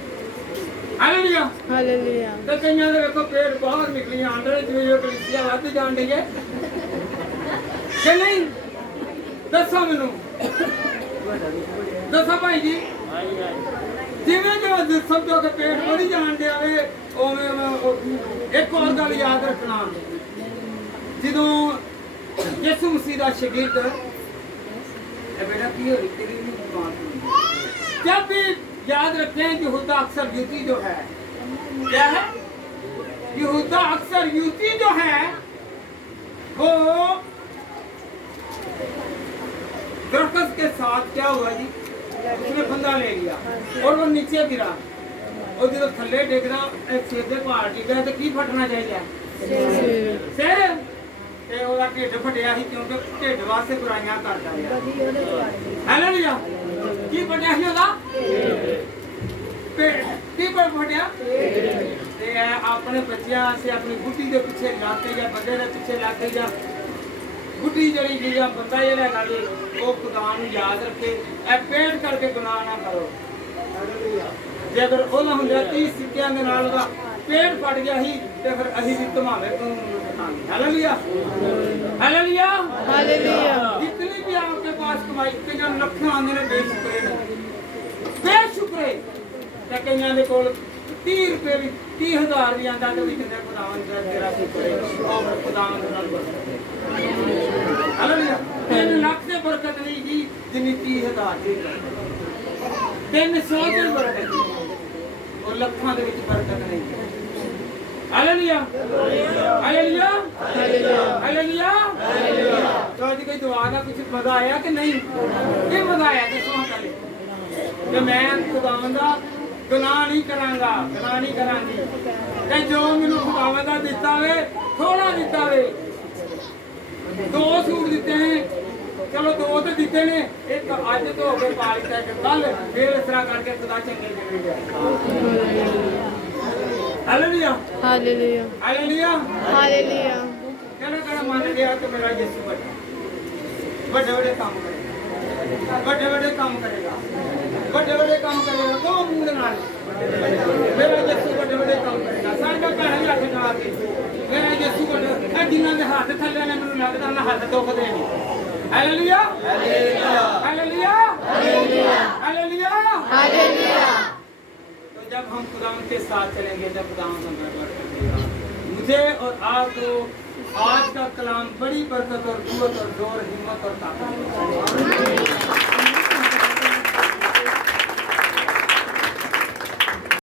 हालेलुया हालेलुया ਤੇ ਕਈਆਂ ਦੇ ਵੇਖੋ ਪੇਟ ਬਾਹਰ ਨਿਕਲੀ ਆਂਦੇ ਜਿਵੇਂ ਕਲੀਸਿਆ ਵੱਧ ਜਾਣ ਡਈ ਹੈ ਕਿ ਨਹੀਂ ਦੱਸੋ ਮੈਨੂੰ ਦੱਸੋ ਭਾਈ ਜੀ ਜਿਵੇਂ ਜਿਵੇਂ ਸਮਝੋ ਕਿ ਪੇਟ ਵਧੀ ਜਾਣ ਡਿਆ ਵੇ ਉਵੇਂ ਇੱਕ ਹੋਰ ਗੱਲ ਯਾਦ ਰੱਖਣਾ ਜਦੋਂ ਯਿਸੂ ਮਸੀਹ ਦਾ ਸ਼ਾਗਿਰਦ ਇਹ ਬੇਟਾ ਕੀ ਹੋਈ ਤੇਰੀ ਨਹੀਂ ਬਾਤ ਜਦ ਵੀ याद रखें कि यहूदा अक्सर युति जो है क्या है यहूदा अक्सर युति जो है वो दरख्त के साथ क्या हुआ जी उसने फंदा ले लिया और वो नीचे गिरा और जो थल्ले डिगना एक सीधे पहाड़ डिगा तो की फटना चाहिए सिर ਤੇ ਉਹਦਾ ਢਿੱਡ ਫਟਿਆ ਸੀ ਕਿਉਂਕਿ ਢਿੱਡ ਵਾਸਤੇ ਬੁਰਾਈਆਂ ਕਰਦਾ ਰਿਹਾ ਹਾਲੇਲੂਇਆ ਕੀ ਫਟਿਆ ਸੀ ਉਹਦਾ ਪੇਟ ਕੀ ਫਟਿਆ ਤੇ ਆਪਣੇ ਬੱਚਿਆਂ ਸੇ ਆਪਣੀ ਬੁੱਢੀ ਦੇ ਪਿੱਛੇ ਲੱਗ ਕੇ ਜਾਂ ਬੰਦੇ ਦੇ ਪਿੱਛੇ ਲੱਗ ਕੇ ਜਾਂ ਬੁੱਢੀ ਜਿਹੜੀ ਜਿਹੜਾ ਬੰਦਾ ਜਿਹੜਾ ਹੈਗਾ ਉਹ ਖੁਦਾ ਨੂੰ ਯਾਦ ਰੱਖੇ ਇਹ ਪੇਟ ਕਰਕੇ ਗੁਨਾਹ ਨਾ ਕਰੋ ਜੇ ਅਗਰ ਉਹਨਾਂ ਹੁੰਦਾ 30 ਸਿੱਕਿਆਂ ਦੇ ਨਾਲ ਉਹਦਾ पेट फट गया ही तो फिर अही भी तुम्हारे हालेलुया हालेलुया हालेलुया जितनी भी आपके पास कमाई के जन लखों आंदे ने बेशुक्रे ते कईयां दे कोल 30 रुपए भी 30,000 भी आंदा ते भी कहंदे खुदावन दा तेरा शुक्र है और खुदावन नाल बरकत हालेलुया 3 लाख से बरकत नहीं जी जिन्नी 30,000 दी 300 ਦੀ ਬਰਕਤ और ਲੱਖਾਂ ਦੇ ਵਿੱਚ ਬਰਕਤ ਨਹੀਂ हालेलुया हालेलुया हालेलुया हालेलुया तो आज की दुआ का कुछ मजा आया कि नहीं ये मजा आया कि सुनो पहले कि मैं खुदावन दा गुनाह नहीं करांगा गुनाह नहीं करांगी ते जो मैनू खुदावन दा दिता वे थोड़ा दिता वे 2 सूट दिते हैं चलो 2 तो दिते ने एक आज तो हो गए पालिता है कल फिर इस तरह करके खुदा चंगे देंगे हालेलुया हालेलुया हालेलुया हालेलुया कहना मान लिया कि मेरा यीशु बड़े बड़े काम करेगा बड़े काम करेगा तो मुंह दे नाल मेरा यीशु बड़े काम करेगा सारे का कहना हाथ उठा के मेरा यीशु बड़े जिन्हां दे हाथ थल्ले ने मैनूं लगदा ना हाथ दुख दे नहीं hallelujah hallelujah hallelujah hallelujah hallelujah जब हम खुदावंद के साथ चलेंगे, जब खुदावंद हमें बरकत कर देगा। मुझे और आपको आज का कलाम बड़ी बरकत और कुव्वत और जोर, हिम्मत और ताकत